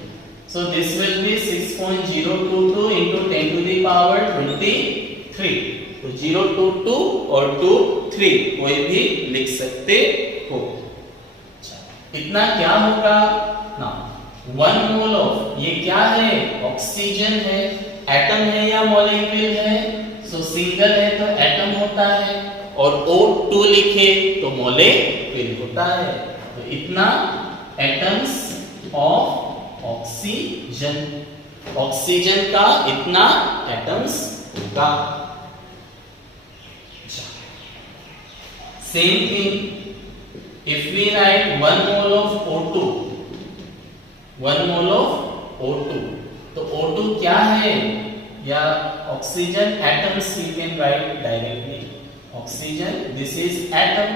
So this will be 6.022 into 10 to the power 23। तो 022 और 23 कोई भी लिख सकते हो। इतना क्या होगा ना? 1 मोल ऑफ, ये क्या है? ऑक्सीजन है। एटम है या मॉलिक्यूल है? सो सिंगल है तो एटम होता है, और O2 लिखे तो मॉलिक्यूल होता है। तो इतना एटम्स ऑफ ऑक्सीजन, ऑक्सीजन का इतना एटम्स होगा। Same thing, if we write 1 mole of O2, 1 mole of O2, तो O2 क्या है? या oxygen atoms we can write directly. Oxygen, this is atom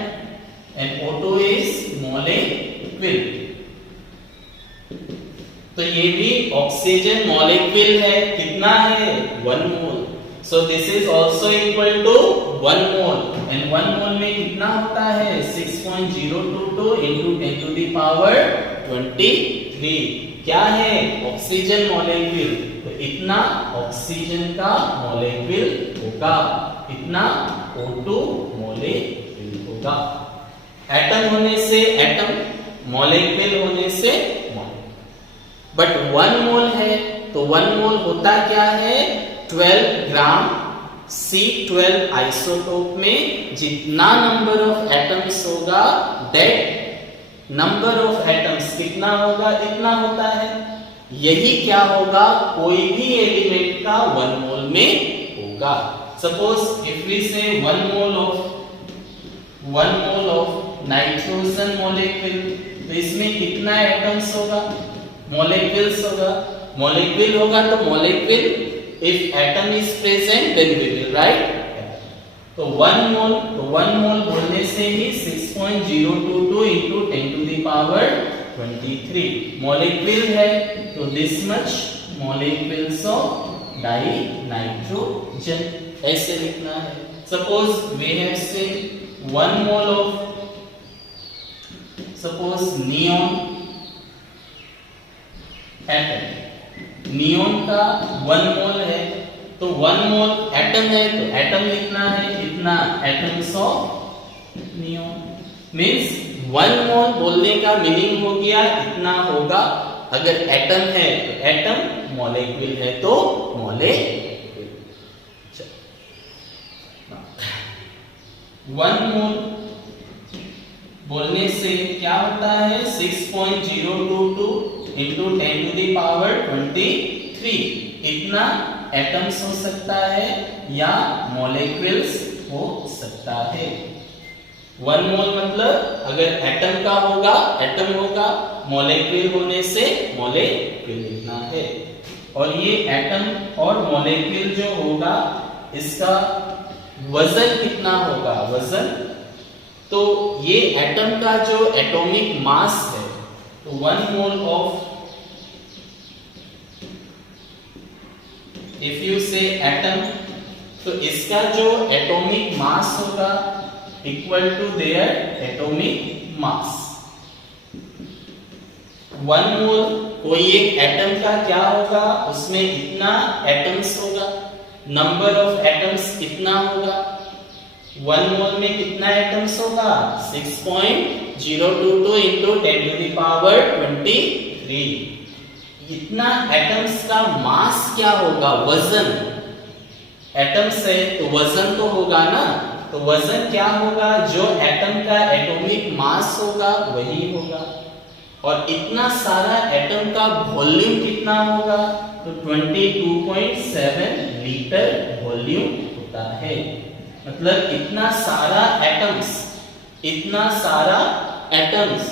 and O2 is molecule. तो ये भी ऑक्सीजन मॉलिक्यूल है, कितना है? 1 मोल. So this is also equal to 1 mole and 1 mole में कितना होता है? 6.022 into 10 to the power 23. क्या है? Oxygen molecule. तो इतना ऑक्सीजन का मॉलिक्यूल होगा, इतना O2 मॉलिक्यूल होगा. एटम होने से एटम, मॉलिक्यूल होने से मॉलिक्यूल. बट 1 मोल है तो 1 मोल होता क्या है? 12 ग्राम C12 आइसोटोप में जितना नंबर ऑफ एटम्स होगा, दैट नंबर ऑफ एटम्स कितना होगा? इतना होता है. यही क्या होगा? कोई भी एलिमेंट का 1 मोल में होगा. सपोज इफ वी से 1 मोल ऑफ नाइट्रोजन मॉलिक्यूल, तो इसमें कितना एटम्स होगा? मॉलिक्यूल्स होगा. मॉलिक्यूल होगा तो molecule, if atom is present then we will write. तो 1 मोल बोलने से ही 6.022 into 10 to the power 23 molecule है. तो this much molecules of dinitrogen ऐसे लिखना है. Suppose we have seen 1 mole of, suppose neon atom. Neon का 1 मोल है तो 1 मोल एटम है तो एटम लिखना है, इतना एटम्स ऑफ नियोन. मींस 1 मोल बोलने का मीनिंग हो गया इतना होगा. अगर एटम है तो एटम, मॉलिक्यूल है तो मॉलिक्यूल. 1 मोल बोलने से क्या होता है? 6.022 into 10 to the power 23. इतना एटम्स हो सकता है या मॉलिक्यूल्स हो सकता है. 1 मोल मतलब अगर एटम का होगा, एटम होगा, मॉलिक्यूल होने से मॉलिक्यूल लिखना है. और ये एटम और मॉलिक्यूल जो होगा, इसका वजन कितना होगा? वजन, तो ये एटम का जो एटॉमिक मास है, तो 1 mole of, if you say atom, तो इसका जो एटॉमिक मास होगा equal to their atomic mass. 1 mole कोई एक एटम का क्या होगा? उसमें इतना एटम्स होगा, नंबर ऑफ एटम्स कितना होगा? 1 मोल में कितना एटम्स होगा? 6.022 into 10 to the power 23. इतना एटम्स का मास क्या होगा? वजन. एटम्स है तो वजन तो होगा ना, तो वजन क्या होगा? जो एटम का एटॉमिक मास होगा वही होगा. और इतना सारा एटम का वॉल्यूम कितना होगा? तो 22.7 लीटर वॉल्यूम होता है. मतलब इतना सारा एटम्स, इतना सारा एटम्स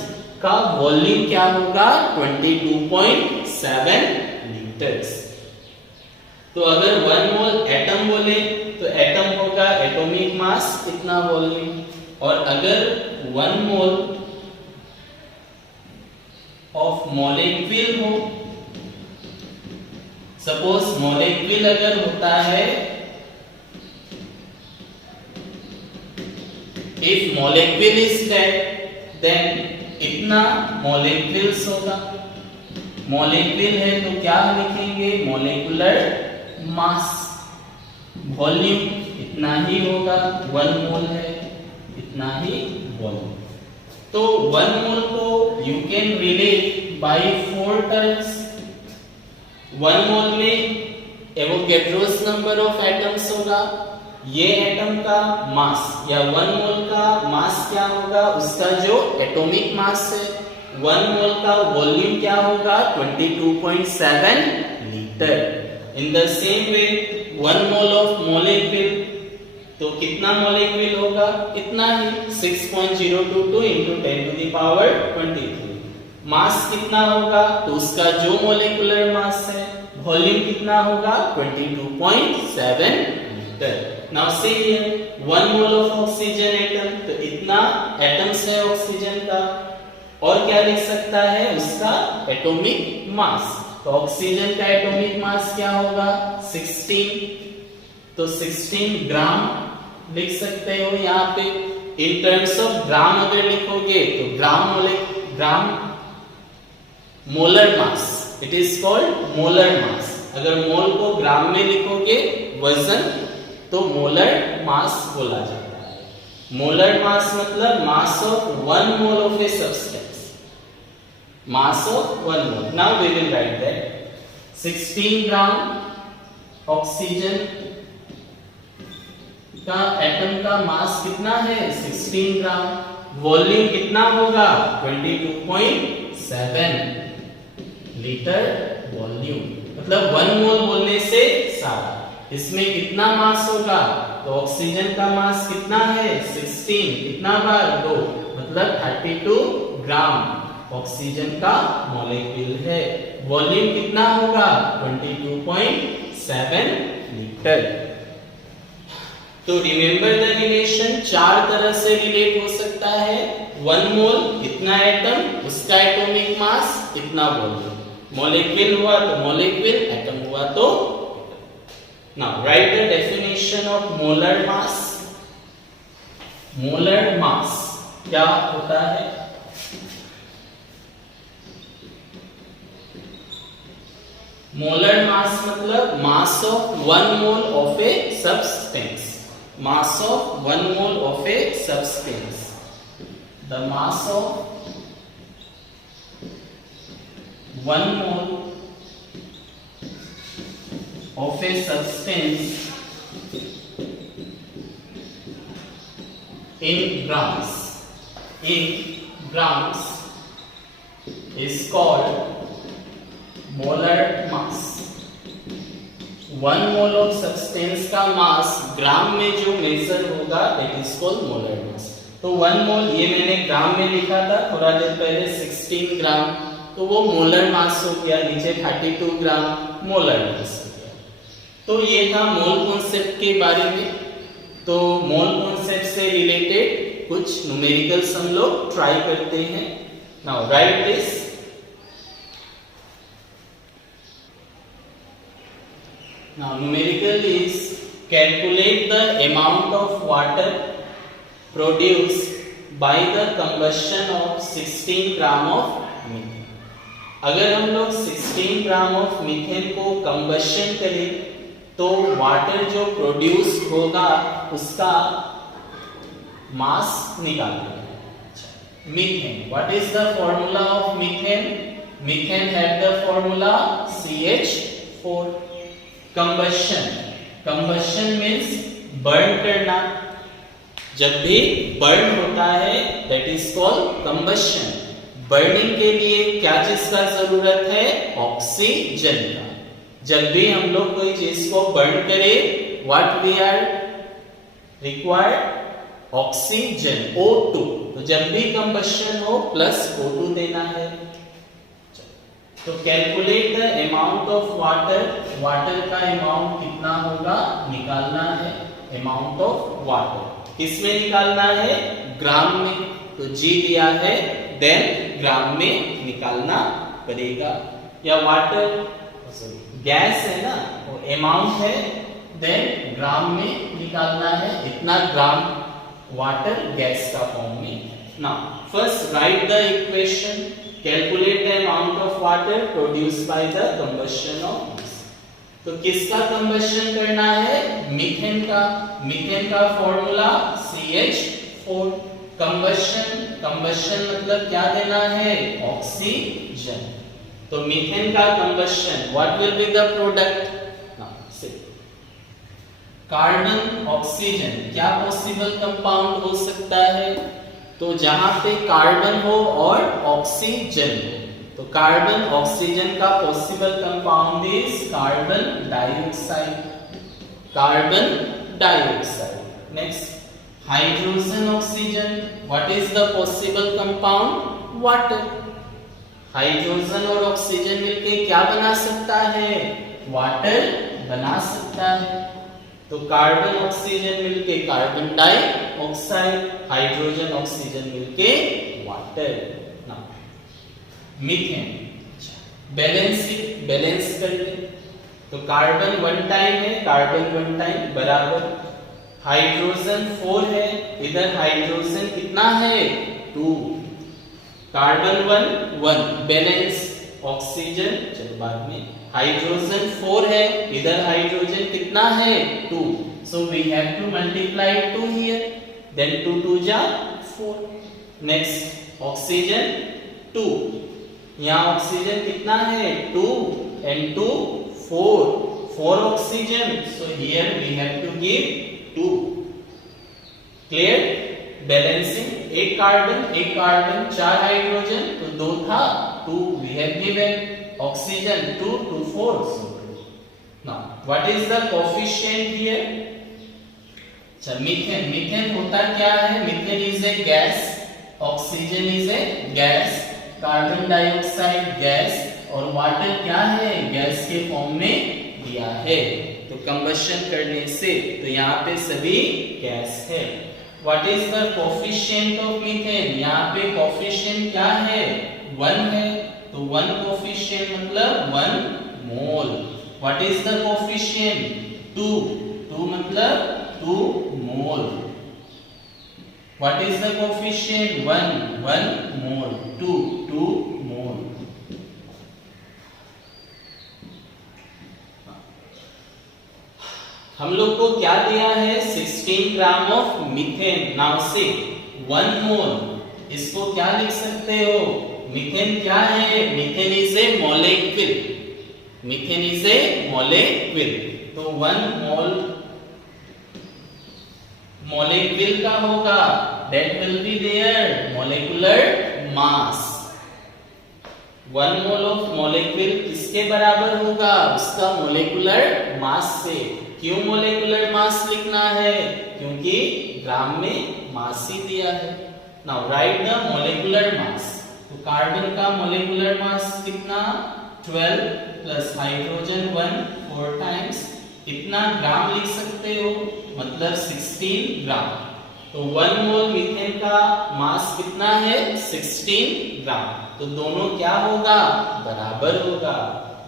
का वॉल्यूम क्या होगा? 22.7 लीटर्स. तो अगर 1 मोल एटम बोले तो एटम होगा एटॉमिक मास इतना वॉल्यूम. और अगर 1 मोल ऑफ मॉलिक्यूल हो, सपोज मॉलिक्यूल अगर होता है, if molecule is that, then इतना मॉलिक्यूल्स होगा. मॉलिक्यूल है तो क्या लिखेंगे? Molecular mass. वॉल्यूम इतना ही होगा, 1 मोल है इतना ही वॉल्यूम. तो 1 मोल को you can relate by 4 terms. 1 mole में एवोगैड्रोस नंबर ऑफ एटम्स होगा, ये एटम का मास या 1 मोल का मास क्या होगा? उसका जो एटॉमिक मास है. 1 मोल का वॉल्यूम क्या होगा? 22.7 litre. In the same way 1 mole of molecule, तो कितना मॉलिक्यूल होगा? इतना ही 6.022 into 10 to the power 23। मास कितना होगा? तो उसका जो मॉलिक्यूलर मास है, वॉल्यूम कितना होगा? 22.7 litre. Now see here 1 mole of oxygen atom, तो इतना एटम्स है ऑक्सीजन का। और क्या लिख सकता है? उसका एटॉमिक मास। तो ऑक्सीजन का एटॉमिक मास क्या होगा? 16। तो 16 ग्राम लिख सकते हो यहाँ पे। इन टर्म्स ऑफ ग्राम अगर लिखोगे तो ग्राम molar mass, it is called molar mass. अगर मोल को ग्राम में लिखोगे वजन, तो मोलर मास बोला जाता है। मोलर मास मतलब mass of 1 mole of a substance, mass of 1 mole. Now we will write that 16 gram oxygen का एटम का मास कितना है? 16 ग्राम। वॉल्यूम कितना होगा? 22.7 लीटर वॉल्यूम, मतलब 1 मोल बोलने से सारा। इसमें कितना मास होगा? तो ऑक्सीजन का मास कितना है? 16, कितना बार? 2, मतलब 32 ग्राम ऑक्सीजन का मॉलिक्यूल है। वॉल्यूम कितना होगा? 22.7 लीटर। तो रिमेंबर द रिलेशन, 4 तरह से रिलेट हो सकता है। 1 मोल इतना एटम, उसका एटॉमिक मास इतना वॉल्यूम। मॉलिक्यूल हुआ तो मॉलिक्यूल, एटम हुआ तो atom. Now right the definition of molar mass. Molar mass क्या होता है? मोलर मास मतलब mass of 1 mole of a substance. Mass of 1 mole of a substance. The mass of 1 mole of a substance in grams is called molar mass। 1 mole of substance का मास ग्राम में जो major होगा that is called molar mass. तो 1 मोल ये मैंने ग्राम में लिखा था थोड़ा देर पहले 16 ग्राम, तो वो मोलर मास हो गया। नीचे 32 ग्राम मोलर मास हो गया। तो ये था मोल कॉन्सेप्ट के बारे में। तो मोल कॉन्सेप्ट से रिलेटेड कुछ न्यूमेरिकल्स हम लोग ट्राई करते हैं। Now right this. Now numerical is calculate the amount of water produced by the combustion of 16 gram of methane। अगर हम लोग 16 ग्राम ऑफ मीथेन को कंबशन करें तो वाटर जो प्रोड्यूस होगा उसका मास निकालेंगे। Methane, what is the formula of methane? Methane have the formula CH4। Combustion means burn करना। जब भी बर्न होता है that is called combustion. Burning के लिए क्या चीज का जरूरत है? ऑक्सीजन का। जब भी हम लोग कोई चीज को बर्न करें what we are required? Oxygen, O2। तो जब भी कंबशन हो प्लस O2 देना है। तो calculate the amount of water. Water का अमाउंट कितना होगा निकालना है। अमाउंट ऑफ वाटर किस में निकालना है? ग्राम में। तो G दिया है, देन ग्राम में निकालना पड़ेगा। या वाटर गैस है ना, वो अमाउंट है, देन ग्राम में निकालना है। इतना ग्राम वाटर गैस का फॉर्म में। Now first right the equation. Calculate the amount of water produced by the combustion of this। तो किसका कंबशन करना है? मीथेन का। मीथेन का फॉर्मूला CH4। कंबशन मतलब क्या देना है? ऑक्सीजन। तो मीथेन का combustion, what will be the product? Carbon oxygen क्या पॉसिबल कंपाउंड हो सकता है? तो जहां पे कार्बन हो और ऑक्सीजन हो, तो कार्बन ऑक्सीजन का possible compound is carbon dioxide. Carbon dioxide. Next hydrogen oxygen, what is the possible compound? Water. Hydrogen और ऑक्सीजन मिलके क्या बना सकता है? वाटर बना सकता है। तो कार्बन ऑक्सीजन मिलके कार्बन डाइऑक्साइड, हाइड्रोजन ऑक्सीजन मिलके वाटर। ना मीथेन, बैलेंस कर ले। तो कार्बन 1 टाइम है, कार्बन 1 टाइम बराबर हाइड्रोजन 4 है, इधर हाइड्रोजन कितना है? 2। कार्बन 1 बैलेंस, ऑक्सीजन चलो बाद में, हाइड्रोजन 4 है, इधर हाइड्रोजन कितना है? 2। So we have to multiply 2 here, then 2 2 जा 4। नेक्स्ट ऑक्सीजन 2, यहाँ ऑक्सीजन कितना है? 2 and 2 4 oxygen, so here we have to give 2. Clear? Balancing, एक कार्बन 4 हाइड्रोजन, तो 2 था, 2 we have given, oxygen 2 2 4, so 2. Now what is the coefficient here? Methane होता क्या है? Methane is a gas, oxygen is a gas, carbon dioxide gas, और water क्या है? Gas के फॉर्म में दिया है। तो कंबशन करने से तो यहाँ पे सभी गैस है। What is the coefficient of methane? यहाँ पे कोफिशिएंट क्या है? 1 है, तो 1 कोफिशिएंट मतलब 1 mole. What is the coefficient? 2 मतलब 2 मोल। What is the coefficient? 1 mole, 2 mole. हम लोग को क्या दिया है? 16 ग्राम ऑफ मीथेन। नाउ से 1 मोल, इसको क्या लिख सकते हो? मीथेन क्या है? Methane is a molecule, methane is a molecule. तो 1 मोल मॉलिक्यूल का होगा, that will be their molecular mass. 1 mole of molecule किसके बराबर होगा? उसका molecular mass से। क्यों molecular mass लिखना है? क्योंकि ग्राम में मास ही दिया है। Now write the molecular mass. तो कार्बन का molecular mass कितना? 12 प्लस हाइड्रोजन 1 4 टाइम्स, कितना ग्राम लिख सकते हो? मतलब 16 ग्राम। तो 1 मोल मीथेन का मास कितना है? 16 ग्राम। तो दोनों क्या होगा? बराबर होगा।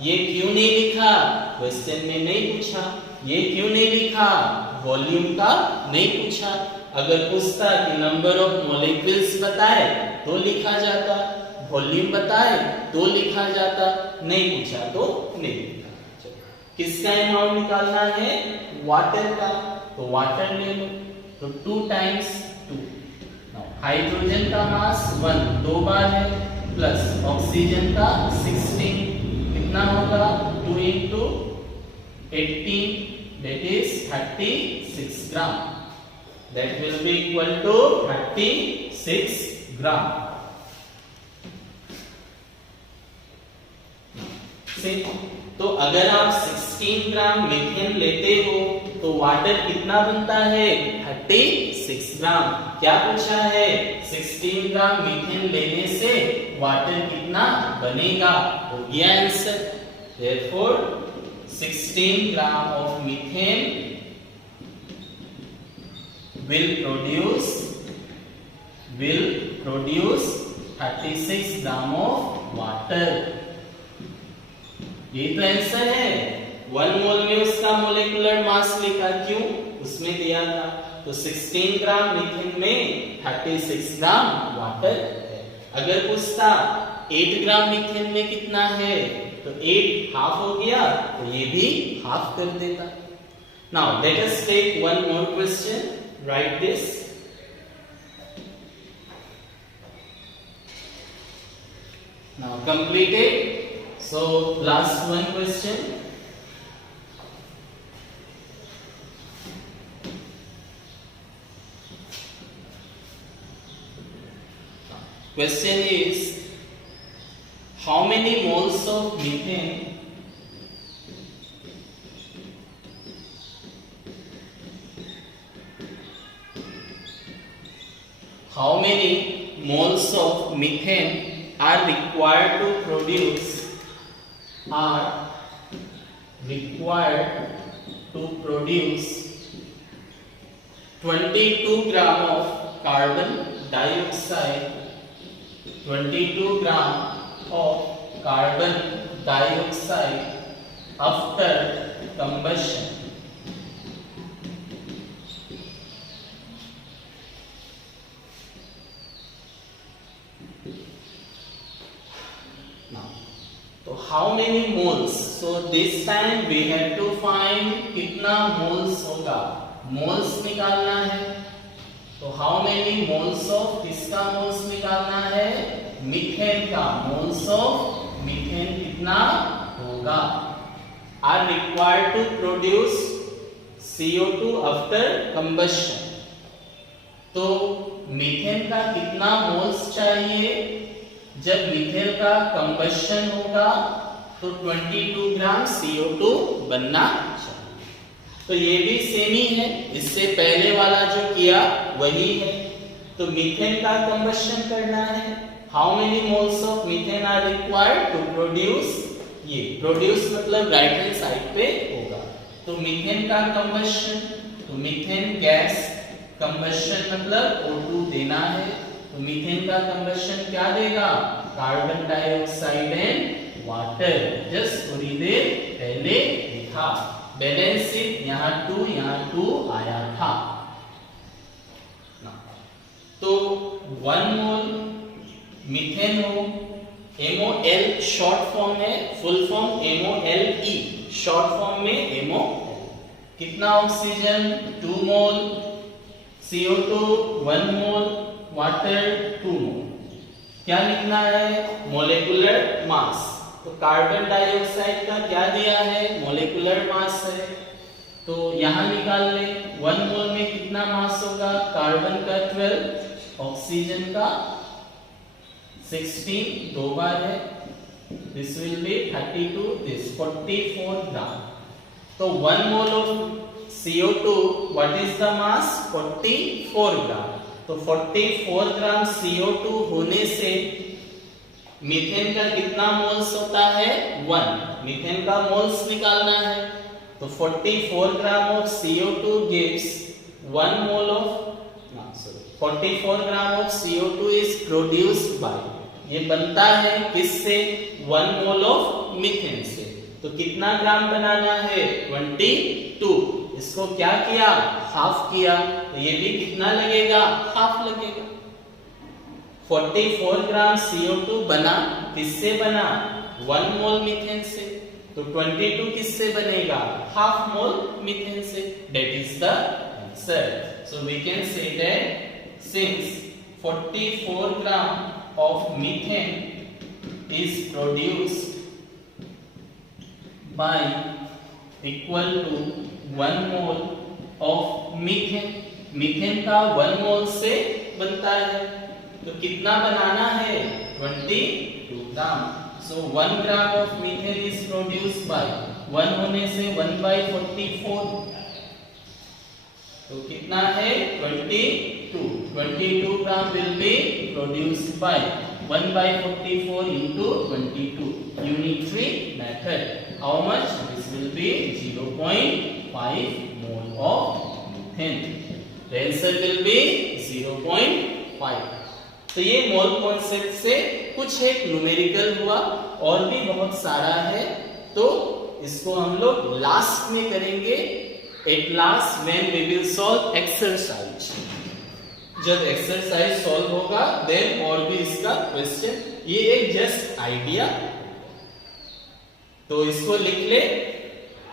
ये क्यों नहीं लिखा? क्वेश्चन में नहीं पूछा। ये क्यों नहीं लिखा? वॉल्यूम का नहीं पूछा। अगर पूछता कि नंबर ऑफ मॉलिक्यूल्स बताए तो लिखा जाता, वॉल्यूम बताए तो लिखा जाता, नहीं पूछा तो नहीं लिखा। किसका अमाउंट निकालना है? वाटर का। तो वाटर ले लो, तो 2 टाइम्स 2। हाइड्रोजन का मास 1 2 बार है, प्लस ऑक्सीजन का 16, कितना होगा? 2 into 18, that is 36 gram. That will be equal to 36 ग्राम। तो अगर आप 16 ग्राम मीथेन लेते हो तो वाटर कितना बनता है? 36 ग्राम। क्या पूछा है? 16 ग्राम मीथेन लेने से वाटर कितना बनेगा? हो गया answer. Therefore 16 gram of methane will produce 36 gram of water. ये तो आंसर है। 1 मोल में उसका मोलेकुलर मास लिखा, क्यों? उसमें दिया था। तो 16 ग्राम मीथेन में 36 ग्राम वाटर है। अगर पूछता 8 ग्राम मीथेन में कितना है, तो 8 हाफ हो गया, तो ये भी हाफ कर देता। Now let us take one more question, write this. Now completed. So last one question. Question is, how many moles of methane how many moles of methane are required to produce 22 gram of carbon dioxide, 22 gram of carbon dioxide after combustion. तो how many moles? So this time we have to find कितना moles होगा, moles निकालना है. तो how many moles of किसका moles निकालना है? Methane का. moles of मीथेन कितना होगा? are required to produce CO2 after combustion. तो मीथेन का कितना मोल्स चाहिए? जब मीथेन का कंबशन होगा तो 22 ग्राम CO2 बनना चाहिए. तो ये भी सेम ही है, इससे पहले वाला जो किया वही है. तो मीथेन का कंबशन करना है. How many moles of methane are required to produce, ये प्रोड्यूस मतलब राइट हैंड साइड पे होगा. तो मीथेन का कंबशन, तो मीथेन गैस कंबशन मतलब O2 देना है. तो मीथेन का कंबशन क्या देगा? Carbon dioxide and water. Just थोड़ी देर पहले लिखा. बैलेंस शीट यहाँ 2 आया था. तो 1 मोल मीथेन हो, MOL शॉर्ट फॉर्म है, full form MOLE, short form में MOL. कितना ऑक्सीजन? 2 मोल, CO2 1 मोल, वाटर 2 मोल. क्या लिखना है? Molecular mass. तो कार्बन डाइऑक्साइड का क्या दिया है? मोलेकुलर मास है. तो यहां निकाल ले. 1 मोल में कितना मास होगा? कार्बन का 12, ऑक्सीजन का 16, 2 बार है. दिस विल बी 32, दिस 44 ग्राम. तो 1 mole of CO2, what is the mass? 44 ग्राम. तो 44 ग्राम CO2 होने से मीथेन का कितना मोल्स होता है? 1. मीथेन का मोल्स निकालना है. तो 44 gram of CO2 gives 1 mole of 44 gram of CO2 is produced by, ये बनता है किससे? 1 मोल ऑफ मीथेन से. तो कितना ग्राम बनाना है? 22. इसको क्या किया? हाफ किया. तो ये भी कितना लगेगा? हाफ लगेगा. 44 ग्राम CO2 बना, किससे बना? 1 मोल मीथेन से. तो 22 किससे बनेगा? हाफ मोल मीथेन से. That is the answer. So we can say that since 44 gram of methane is produced by equal to 1 mole of methane. Methane का 1 मोल से बनता है. तो कितना बनाना है? 22 gram. So 1 gram of methane is produced by 1 होने से 1/44. तो कितना है? 22 gram will be produced by 1/44 into 22. Unitary method. How much? This will be 0.5 mole of methane. The answer will be 0.5. तो ये मोल कॉन्सेप्ट से कुछ एक न्यूमेरिकल हुआ, और भी बहुत सारा है. तो इसको हम लोग लास्ट में करेंगे. At last when we will solve exercise. जब एक्सरसाइज सॉल्व होगा देन और भी इसका क्वेश्चन. ये एक जस्ट आइडिया, तो इसको लिख ले.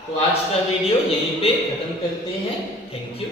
तो आज का वीडियो यहीं पे खत्म करते हैं. Thank you.